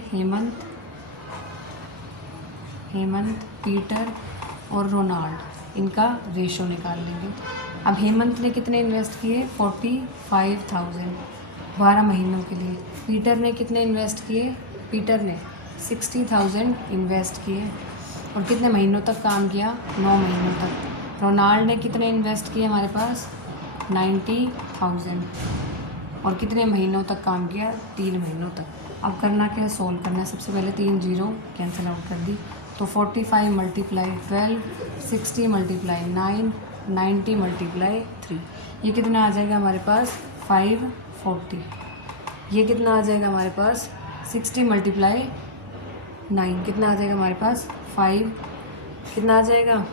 हेमंत, पीटर और रोनाल्ड, इनका रेशो निकाल लेंगे। अब हेमंत ने कितने इन्वेस्ट किए, 45,000 12 महीनों के लिए। पीटर ने कितने इन्वेस्ट किए, पीटर ने 60,000 इन्वेस्ट किए, और कितने महीनों तक काम किया, 9 महीनों तक। रोनाल्ड ने कितने इन्वेस्ट किए हमारे पास, 90,000, और कितने महीनों तक काम किया, 3 महीनों तक। अब करना क्या है, सोल्व करना है। सबसे पहले 3 जीरो कैंसिल आउट कर दी, तो 45 × 12, 60 × 9, 90 × 3, ये कितना आ जाएगा हमारे पास, 540। ये कितना आ जाएगा हमारे पास, 60 × 9 कितना आ जाएगा हमारे पास, 5, कितना आ जाएगा,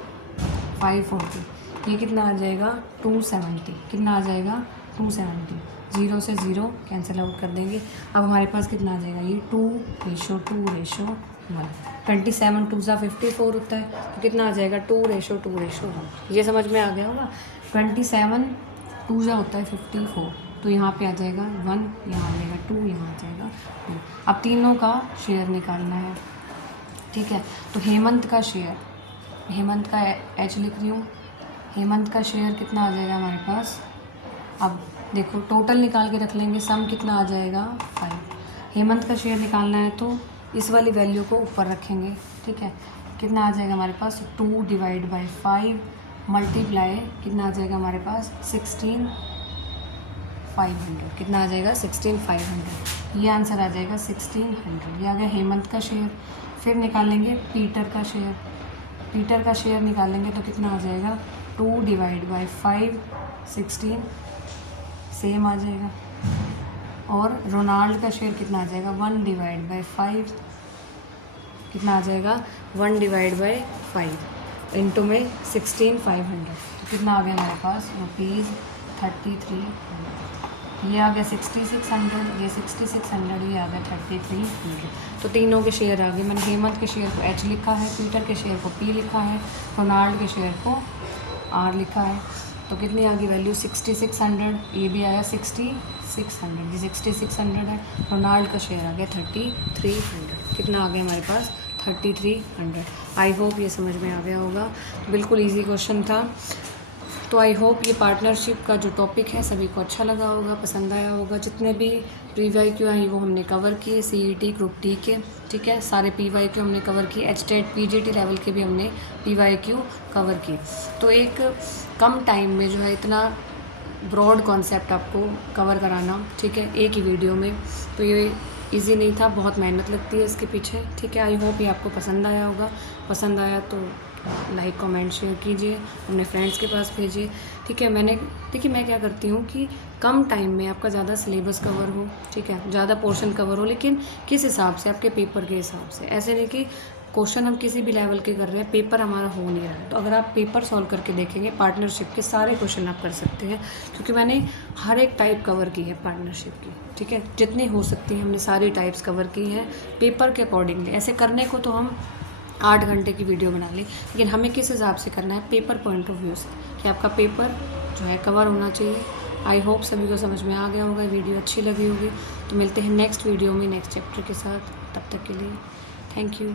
540। ये कितना आ जाएगा, 270, कितना आ जाएगा, 270। 0 से 0 कैंसिल आउट कर देंगे। अब हमारे पास कितना आ जाएगा, ये 2:2:1। 27 2 × 54 होता है, तो कितना आ जाएगा, 2:2:1। ये समझ में आ गया होगा। 27 2 होता है 54, तो यहाँ पे आ जाएगा 1, यहाँ आ जाएगा 2, यहाँ आ जाएगा 2। अब तीनों का शेयर निकालना है, ठीक है। तो हेमंत का शेयर, हेमंत का एच लिख रही हूँ, हेमंत का शेयर कितना आ जाएगा हमारे पास। अब देखो टोटल निकाल के रख लेंगे, सम कितना आ जाएगा, 5। हेमंत का शेयर निकालना है तो इस वाली वैल्यू को ऊपर रखेंगे, ठीक है। कितना आ जाएगा हमारे पास, 2 / 5 मल्टीप्लाई कितना आ जाएगा हमारे पास, 16,500। कितना आ जाएगा, 16,500। ये आंसर आ जाएगा 1600। ये आ गया हेमंत का शेयर। फिर निकालेंगे पीटर का शेयर, पीटर का शेयर निकालेंगे तो कितना आ जाएगा, 2 / 5 16, सेम आ जाएगा। और रोनाल्ड का शेयर कितना आ जाएगा, 1 / 5, कितना आ जाएगा, 1 / 5 इंटू में 16,500, तो कितना आ गया हमारे पास, ₹3300। ये आ गया 6600, ये 6600, ये आ गया 3300। तो तीनों के शेयर आ गए। मैंने हेमंत के शेयर को H लिखा है, पीटर के शेयर को P लिखा है, रोनाल्ड के शेयर को R लिखा है। तो कितनी आ गई वैल्यू, 6600। ये भी आया 6600, ये 6600 है। रोनाल्ड का शेयर आ गया 3300। कितना आ गया हमारे पास, 3300। आई होप ये समझ में आ गया होगा। बिल्कुल इजी क्वेश्चन था। तो आई होप ये पार्टनरशिप का जो टॉपिक है सभी को अच्छा लगा होगा, पसंद आया होगा। जितने भी PYQ हैं वो हमने कवर किए, CET ग्रुप D के, ठीक है। सारे PYQ हमने कवर किए, HTET PGT लेवल के भी हमने PYQ कवर किए। तो एक कम टाइम में जो है इतना ब्रॉड कॉन्सेप्ट आपको कवर कराना, ठीक है, एक ही वीडियो में, तो ये इजी नहीं था, बहुत मेहनत लगती है इसके पीछे, ठीक है। आई होप ये आपको पसंद आया होगा। पसंद आया तो लाइक कमेंट शेयर कीजिए, अपने फ्रेंड्स के पास भेजिए, ठीक है। देखिए मैं क्या करती हूँ कि कम टाइम में आपका ज़्यादा सिलेबस कवर हो, ठीक है, ज़्यादा पोर्शन कवर हो, लेकिन किस हिसाब से, आपके पेपर के हिसाब से। ऐसे नहीं कि क्वेश्चन हम किसी भी लेवल के कर रहे हैं, पेपर हमारा हो नहीं रहा है, तो अगर आप पेपर सॉल्व करके देखेंगे पार्टनरशिप के सारे क्वेश्चन आप कर सकते हैं, क्योंकि मैंने हर एक टाइप कवर की है पार्टनरशिप की, ठीक है। जितनी हो सकती है हमने सारी टाइप्स कवर की हैं पेपर के अकॉर्डिंगली। ऐसे करने को तो हम 8 घंटे की वीडियो बना ली, लेकिन हमें किस हिसाब से करना है, पेपर पॉइंट ऑफ व्यू से, कि आपका पेपर जो है कवर होना चाहिए। आई होप सभी को समझ में आ गया होगा, वीडियो अच्छी लगी होगी तो मिलते हैं नेक्स्ट वीडियो में नेक्स्ट चैप्टर के साथ, तब तक के लिए थैंक यू।